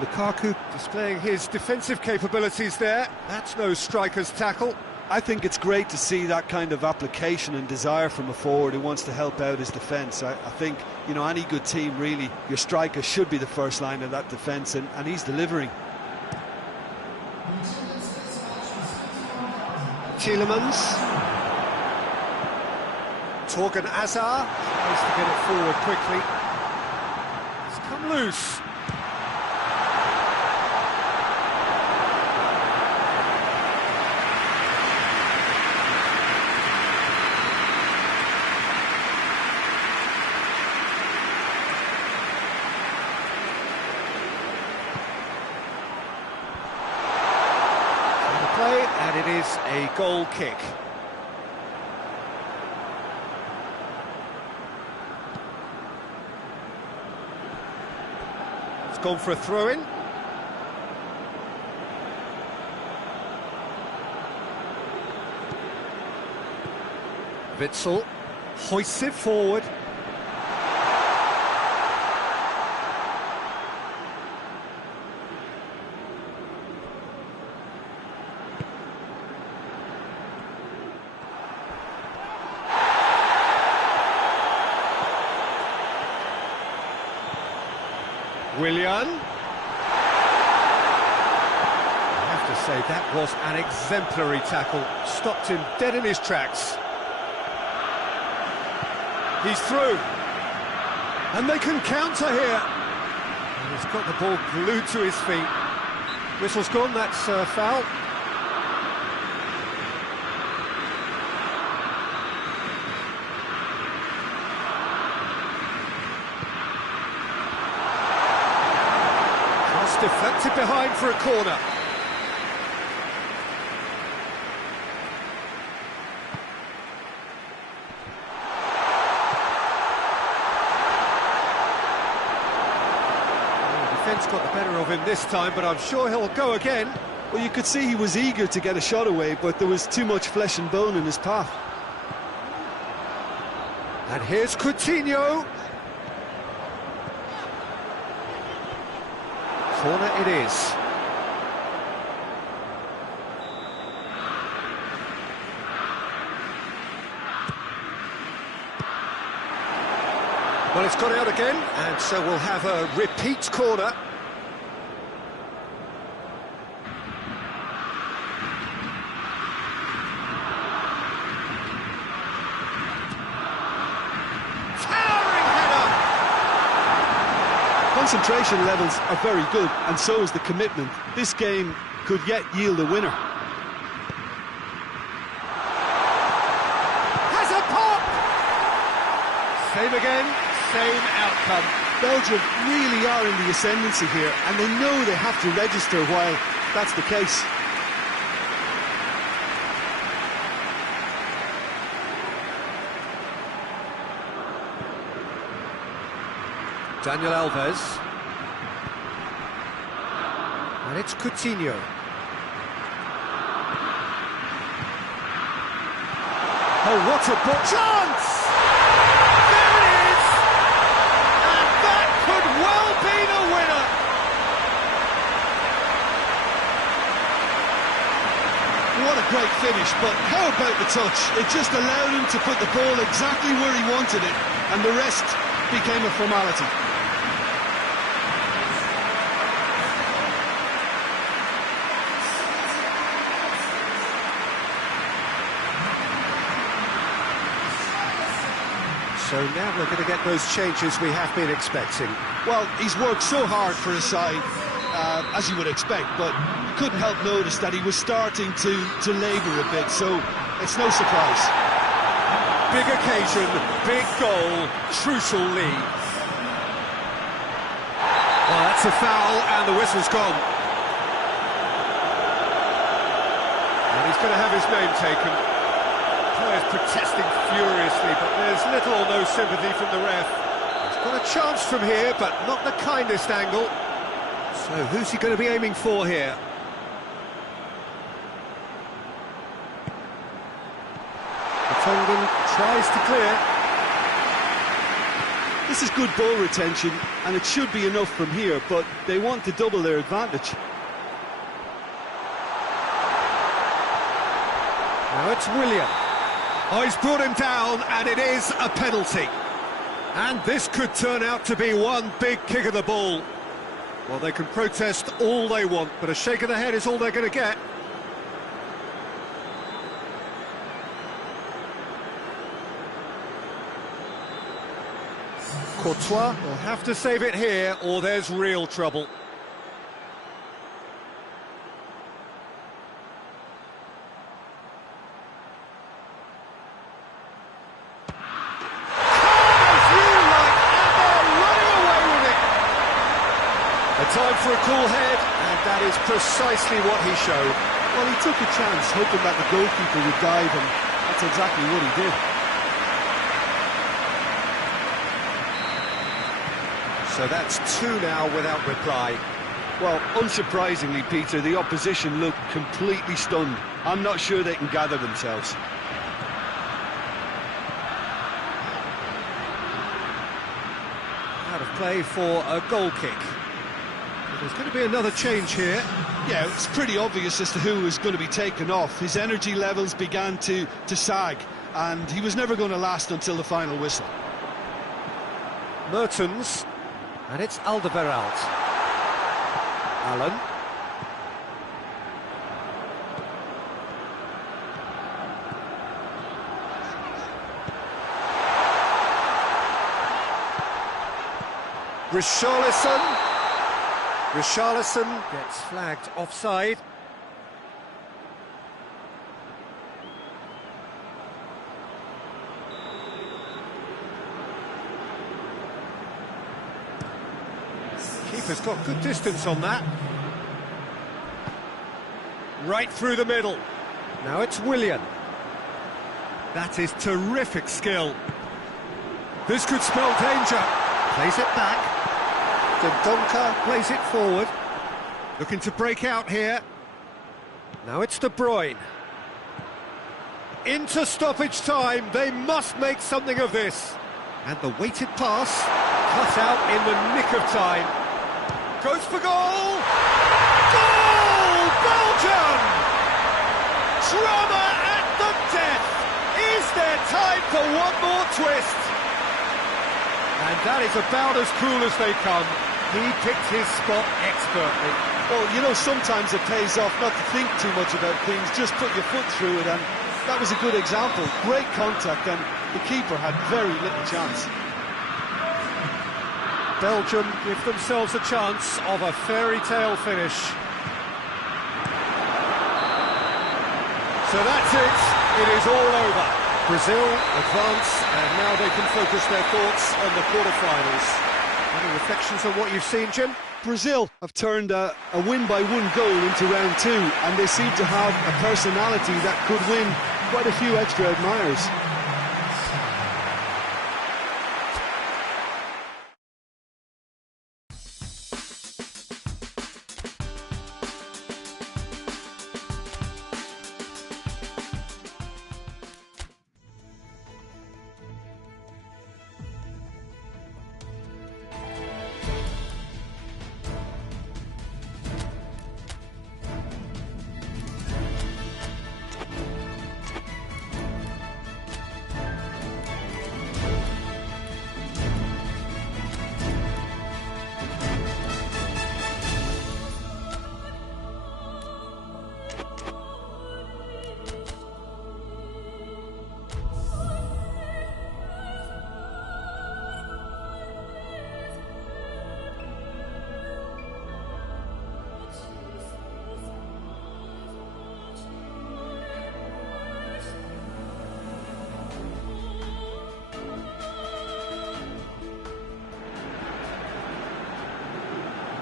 Lukaku displaying his defensive capabilities there. That's no striker's tackle. I think it's great to see that kind of application and desire from a forward who wants to help out his defence. I think, you know, any good team, really, your striker should be the first line of that defence, and he's delivering. Tielemans. Torgan Hazard tries to get it forward quickly. It's come loose. And it is a goal kick. It's gone for a throw-in. Witsel hoists it forward. Willian. I have to say, that was an exemplary tackle. Stopped him dead in his tracks. He's through. And they can counter here. And he's got the ball glued to his feet. Whistle's gone, that's foul. Deflected behind for a corner. The defence got the better of him this time, but I'm sure he'll go again. Well, you could see he was eager to get a shot away, but there was too much flesh and bone in his path. And here's Coutinho. Corner it is. Well, it's gone out again, and so we'll have a repeat corner. concentration levels are very good, and so is the commitment. This game could yet yield a winner. Has a pop! Same again, same outcome. Belgium really are in the ascendancy here, and they know they have to register while that's the case. Daniel Alves. And it's Coutinho. Oh, what a ball! Chance! There it is! And that could well be the winner! What a great finish, but how about the touch? It just allowed him to put the ball exactly where he wanted it, and the rest became a formality. So now we're going to get those changes we have been expecting. Well, he's worked so hard for his side, as you would expect, but couldn't help notice that he was starting to labour a bit, so it's no surprise. Big occasion, big goal, crucial lead. Well, that's a foul, and the whistle's gone. And he's going to have his name taken. Players protesting furiously, but there's little or no sympathy from the ref. He's got a chance from here, but not the kindest angle. So who's he going to be aiming for here? Vertonghen tries to clear. This is good ball retention, and it should be enough from here, but they want to double their advantage. Now it's Willian. Oh, he's brought him down, and it is a penalty. And this could turn out to be one big kick of the ball. Well, they can protest all they want, but a shake of the head is all they're going to get. Courtois will have to save it here, or there's real trouble. Time for a cool head, and that is precisely what he showed. Well, he took a chance, hoping that the goalkeeper would dive, and that's exactly what he did. So that's two now without reply. Well, unsurprisingly, Peter, the opposition looked completely stunned. I'm not sure they can gather themselves. Out of play for a goal kick. There's going to be another change here. Yeah, it's pretty obvious as to who was going to be taken off. His energy levels began to sag, and he was never going to last until the final whistle. Mertens, and it's Alderweireld. Allen. Richarlison. Richarlison gets flagged offside. Keeper's got good distance on that. Right through the middle. Now it's Willian. That is terrific skill. This could spell danger. Plays it back. Dendoncker plays it forward. Looking to break out here. Now it's De Bruyne. Into stoppage time. They must make something of this. And the weighted pass cut out in the nick of time. Goes for goal! Goal! Belgium! Drama at the death! Is there time for one more twist? And that is about as cool as they come. He picked his spot expertly. Well, you know, sometimes it pays off not to think too much about things, just put your foot through it, and that was a good example. Great contact, and the keeper had very little chance. Belgium give themselves a chance of a fairy tale finish. So that's it. It is all over. Brazil advance, and now they can focus their thoughts on the quarter-finals. Any reflections on what you've seen, Jim? Brazil have turned a win-by-one goal into round two, and they seem to have a personality that could win quite a few extra admirers.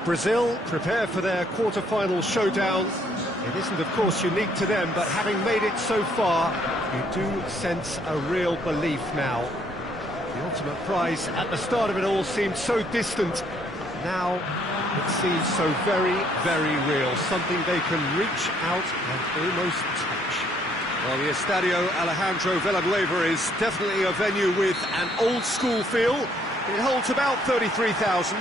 Brazil prepare for their quarter-final showdown. It isn't, of course, unique to them, but having made it so far, you do sense a real belief now. The ultimate prize at the start of it all seemed so distant. Now it seems so very, very real, something they can reach out and almost touch. Well, the Estadio Alejandro Villanueva is definitely a venue with an old-school feel. It holds about 33,000.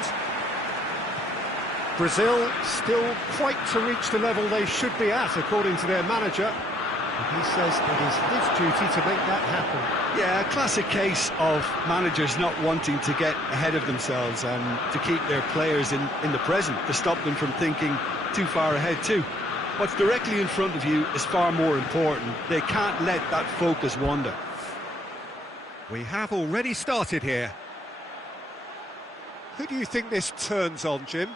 Brazil still quite to reach the level they should be at, according to their manager. And he says it is his duty to make that happen. Yeah, a classic case of managers not wanting to get ahead of themselves and to keep their players in the present, to stop them from thinking too far ahead too. What's directly in front of you is far more important. They can't let that focus wander. We have already started here. Who do you think this turns on, Jim?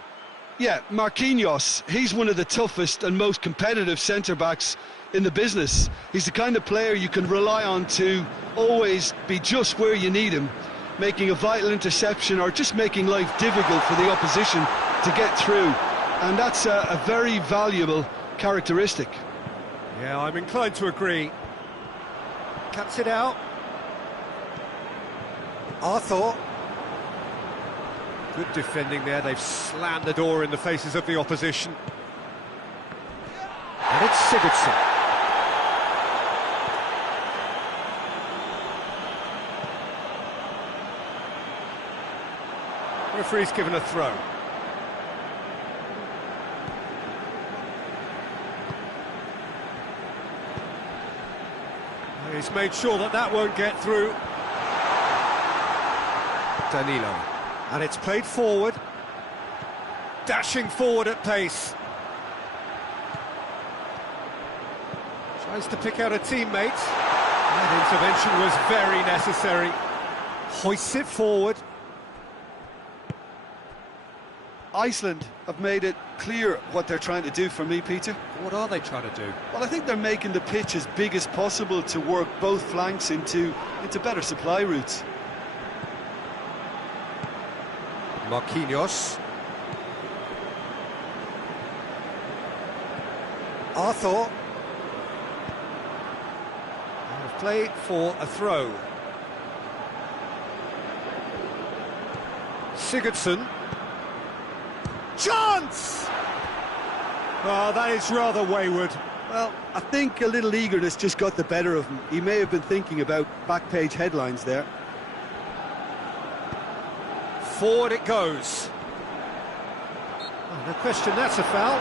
Yeah, Marquinhos, he's one of the toughest and most competitive centre-backs in the business. He's the kind of player you can rely on to always be just where you need him, making a vital interception or just making life difficult for the opposition to get through. And that's a very valuable characteristic. Yeah, I'm inclined to agree. Cuts it out. Arthur. Good defending there, they've slammed the door in the faces of the opposition. And it's Sigurdsson. Referee's given a throw. He's made sure that that won't get through. Danilo. And it's played forward. Dashing forward at pace. Tries to pick out a teammate. That intervention was very necessary. Hoists it forward. Iceland have made it clear what they're trying to do for me, Peter. What are they trying to do? Well, I think they're making the pitch as big as possible to work both flanks into better supply routes. Marquinhos. Arthur. Out of play for a throw. Sigurdsson. Chance! Oh, that is rather wayward. Well, I think a little eagerness just got the better of him. He may have been thinking about back-page headlines there. Forward it goes. Oh, no question, that's a foul.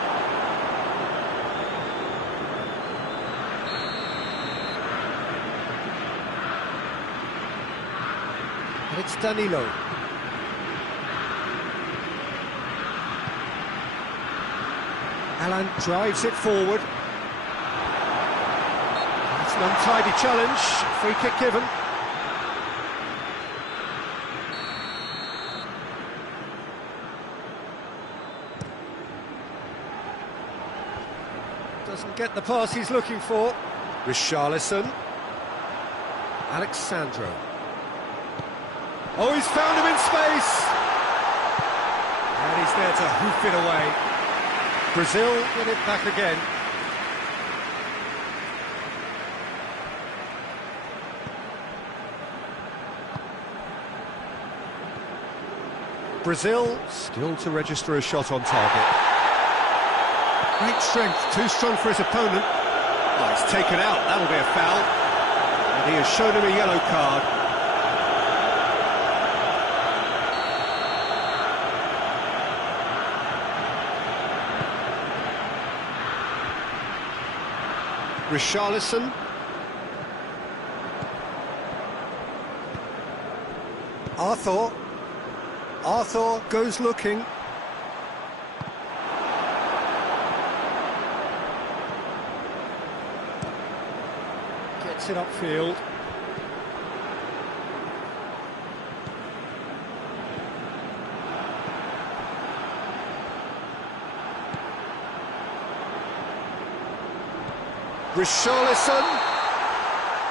And it's Danilo. Alan drives it forward. It's an untidy challenge. Free kick given. Doesn't get the pass he's looking for. Richarlison. Alexandro. Oh, he's found him in space! And he's there to hoof it away. Brazil win it back again. Brazil still to register a shot on target. Great strength, too strong for his opponent. Oh, he's taken out, that'll be a foul. And he has shown him a yellow card. Richarlison. Arthur goes looking. Gets it upfield.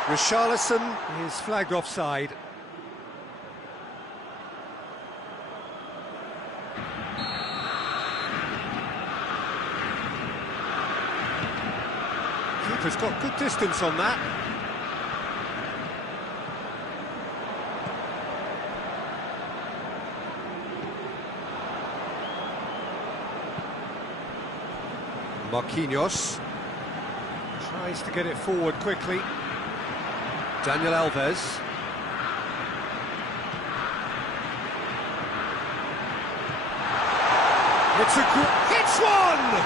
Richarlison is flagged offside. Keeper's got good distance on that. Marquinhos tries to get it forward quickly. Daniel Alves. Hits one!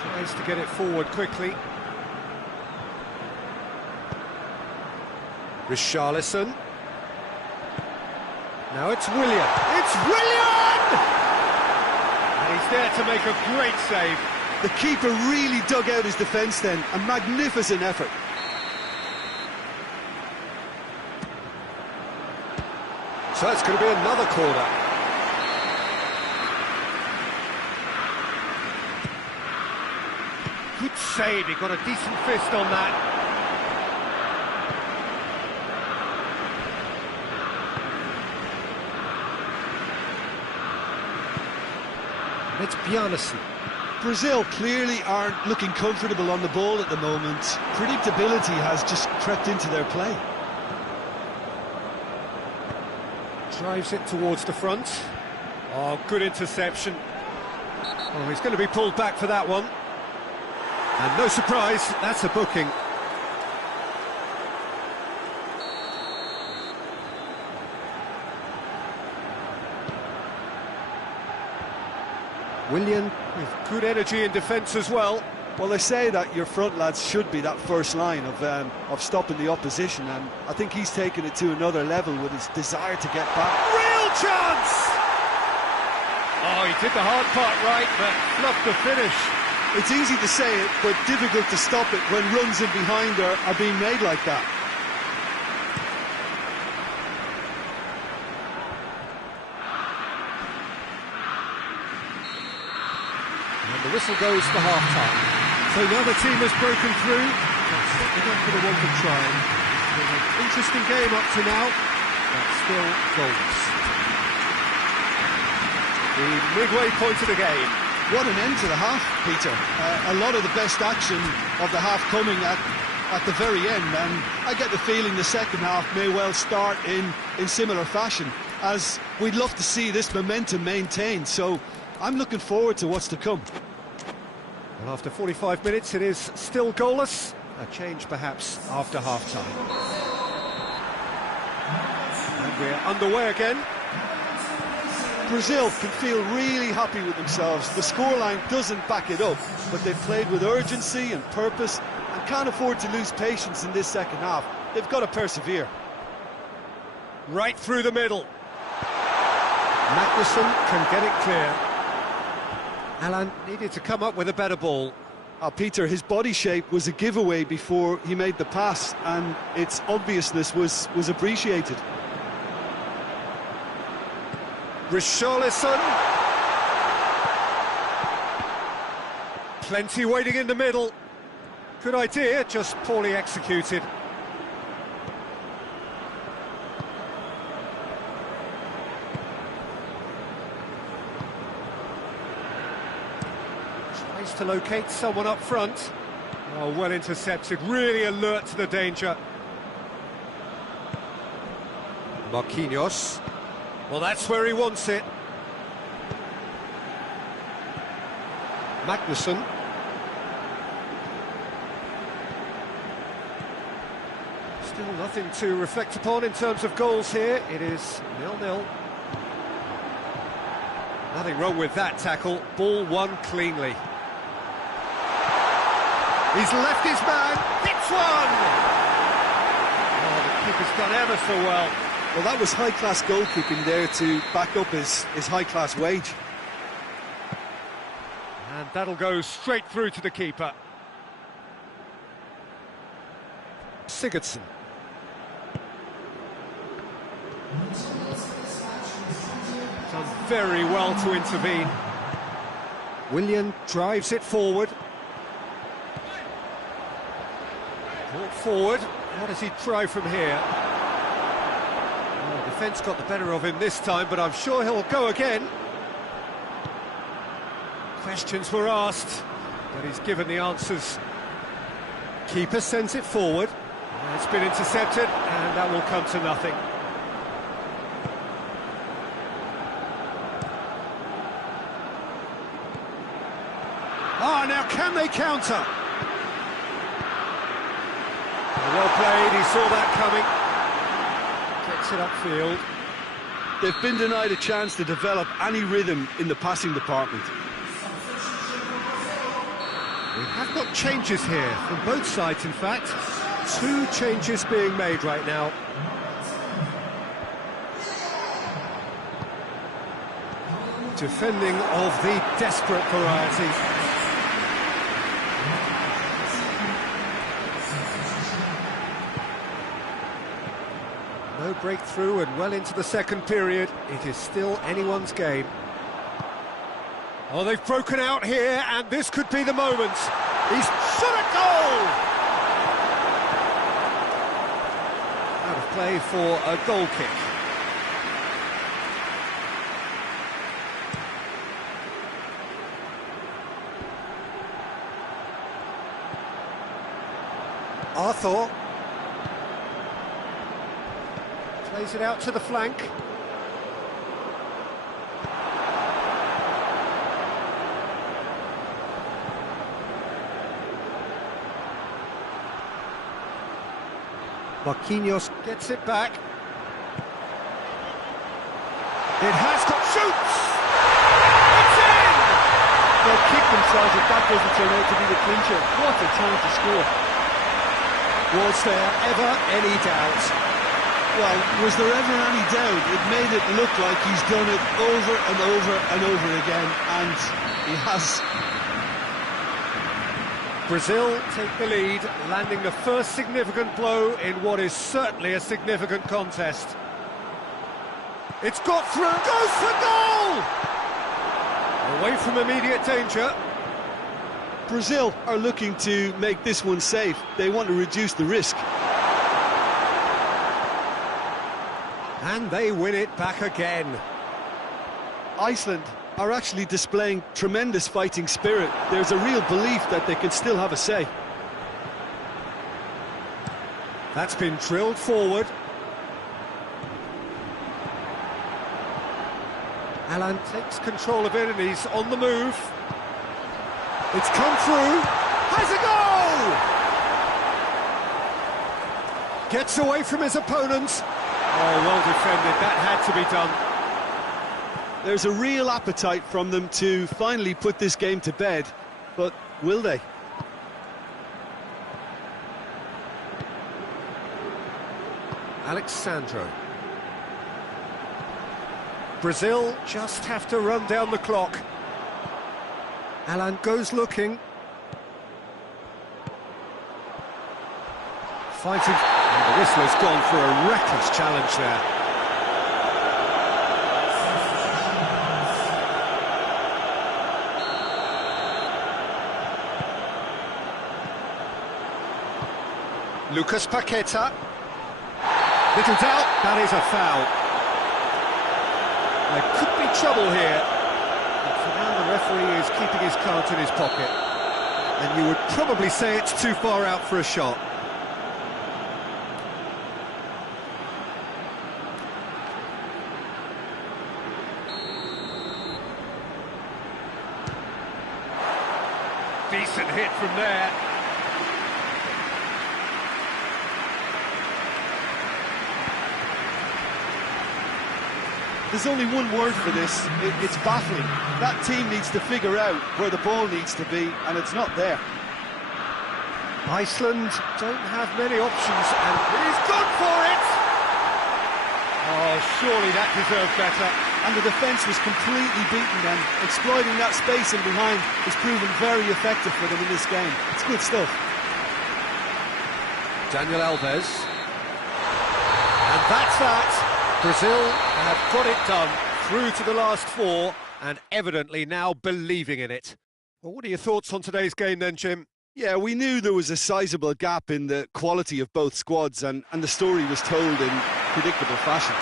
Tries to get it forward quickly. Richarlison. Now it's Willian. It's Willian! And he's there to make a great save. The keeper really dug out his defence then. A magnificent effort. So it's going to be another corner. Good save. He got a decent fist on that. It's Bjarnason. Brazil clearly aren't looking comfortable on the ball at the moment. Predictability has just crept into their play. Drives it towards the front. Oh, good interception. Oh, he's going to be pulled back for that one. And no surprise, that's a booking. Willian with good energy in defence as well. Well, they say that your front lads should be that first line of stopping the opposition, and I think he's taken it to another level with his desire to get back. Real chance! Oh, he did the hard part right, but fluffed the finish. It's easy to say it, but difficult to stop it when runs in behind are being made like that. The whistle goes for half-time. So now the team has broken through. That's enough for the one to try. It's been an interesting game up to now, but still goals. The midway point of the game. What an end to the half, Peter. A lot of the best action of the half coming at the very end, and I get the feeling the second half may well start in similar fashion, as we'd love to see this momentum maintained. So I'm looking forward to what's to come. Well, after 45 minutes, it is still goalless. A change, perhaps, after half-time. And we're underway again. Brazil can feel really happy with themselves. The scoreline doesn't back it up, but they've played with urgency and purpose and can't afford to lose patience in this second half. They've got to persevere. Right through the middle. Magnussen can get it clear. Alan needed to come up with a better ball. Peter, his body shape was a giveaway before he made the pass, and its obviousness was appreciated. Richarlison. Plenty waiting in the middle. Good idea, just poorly executed. Tries to locate someone up front. Oh, well intercepted, really alert to the danger. Marquinhos. Well, that's where he wants it. Magnussen. Still nothing to reflect upon in terms of goals here. It is 0-0. Nothing wrong with that tackle. Ball won cleanly. He's left his man. Hits one! Oh, the keeper's done ever so well. Well, that was high-class goalkeeping there to back up his high-class wage. And that'll go straight through to the keeper. Sigurdsson. Done very well to intervene. Willian drives it forward. Brought forward. What does he try from here? Well, defence got the better of him this time, but I'm sure he'll go again. Questions were asked, but he's given the answers. Keeper sends it forward. It's been intercepted, and that will come to nothing. Ah, now can they counter? Well played, he saw that coming. Gets it upfield. They've been denied a chance to develop any rhythm in the passing department. We have got changes here, from both sides in fact. 2 changes being made right now. Defending of the desperate variety. No breakthrough and well into the second period. It is still anyone's game. Oh, they've broken out here, and this could be the moment. He's shot a goal! Out of play for a goal kick. Arthur. Plays it out to the flank. Marquinhos gets it back. It has got shoots! It's in! They'll kick themselves if that doesn't turn out to be the clincher. What a time to score. Was there ever any doubt? Well, was there ever any doubt? It made it look like he's done it over and over and over again, and he has. Brazil take the lead, landing the first significant blow in what is certainly a significant contest. It's got through, goes for goal! Away from immediate danger. Brazil are looking to make this one safe. They want to reduce the risk. And they win it back again. Iceland are actually displaying tremendous fighting spirit. There's a real belief that they can still have a say. That's been drilled forward. Alan takes control of it and he's on the move. It's come through. Has a goal! Gets away from his opponents. Oh, well defended. That had to be done. There's a real appetite from them to finally put this game to bed, but will they? Alexandro. Brazil just have to run down the clock. Alan goes looking. fighting. And the whistler's gone for a reckless challenge there. Lucas Paqueta. Little doubt, that is a foul. There could be trouble here. But for now, the referee is keeping his card in his pocket. And you would probably say it's too far out for a shot. Decent hit from there. There's only one word for this, it's baffling. That team needs to figure out where the ball needs to be, and it's not there. Iceland don't have many options, and he's gone for it! Oh, surely that deserved better. And the defence was completely beaten then. Exploiting that space in behind has proven very effective for them in this game. It's good stuff. Daniel Alves. And that's that. Brazil have got it done, through to the last four, and evidently now believing in it. Well, what are your thoughts on today's game then, Jim? Yeah, we knew there was a sizable gap in the quality of both squads, and the story was told in predictable fashion.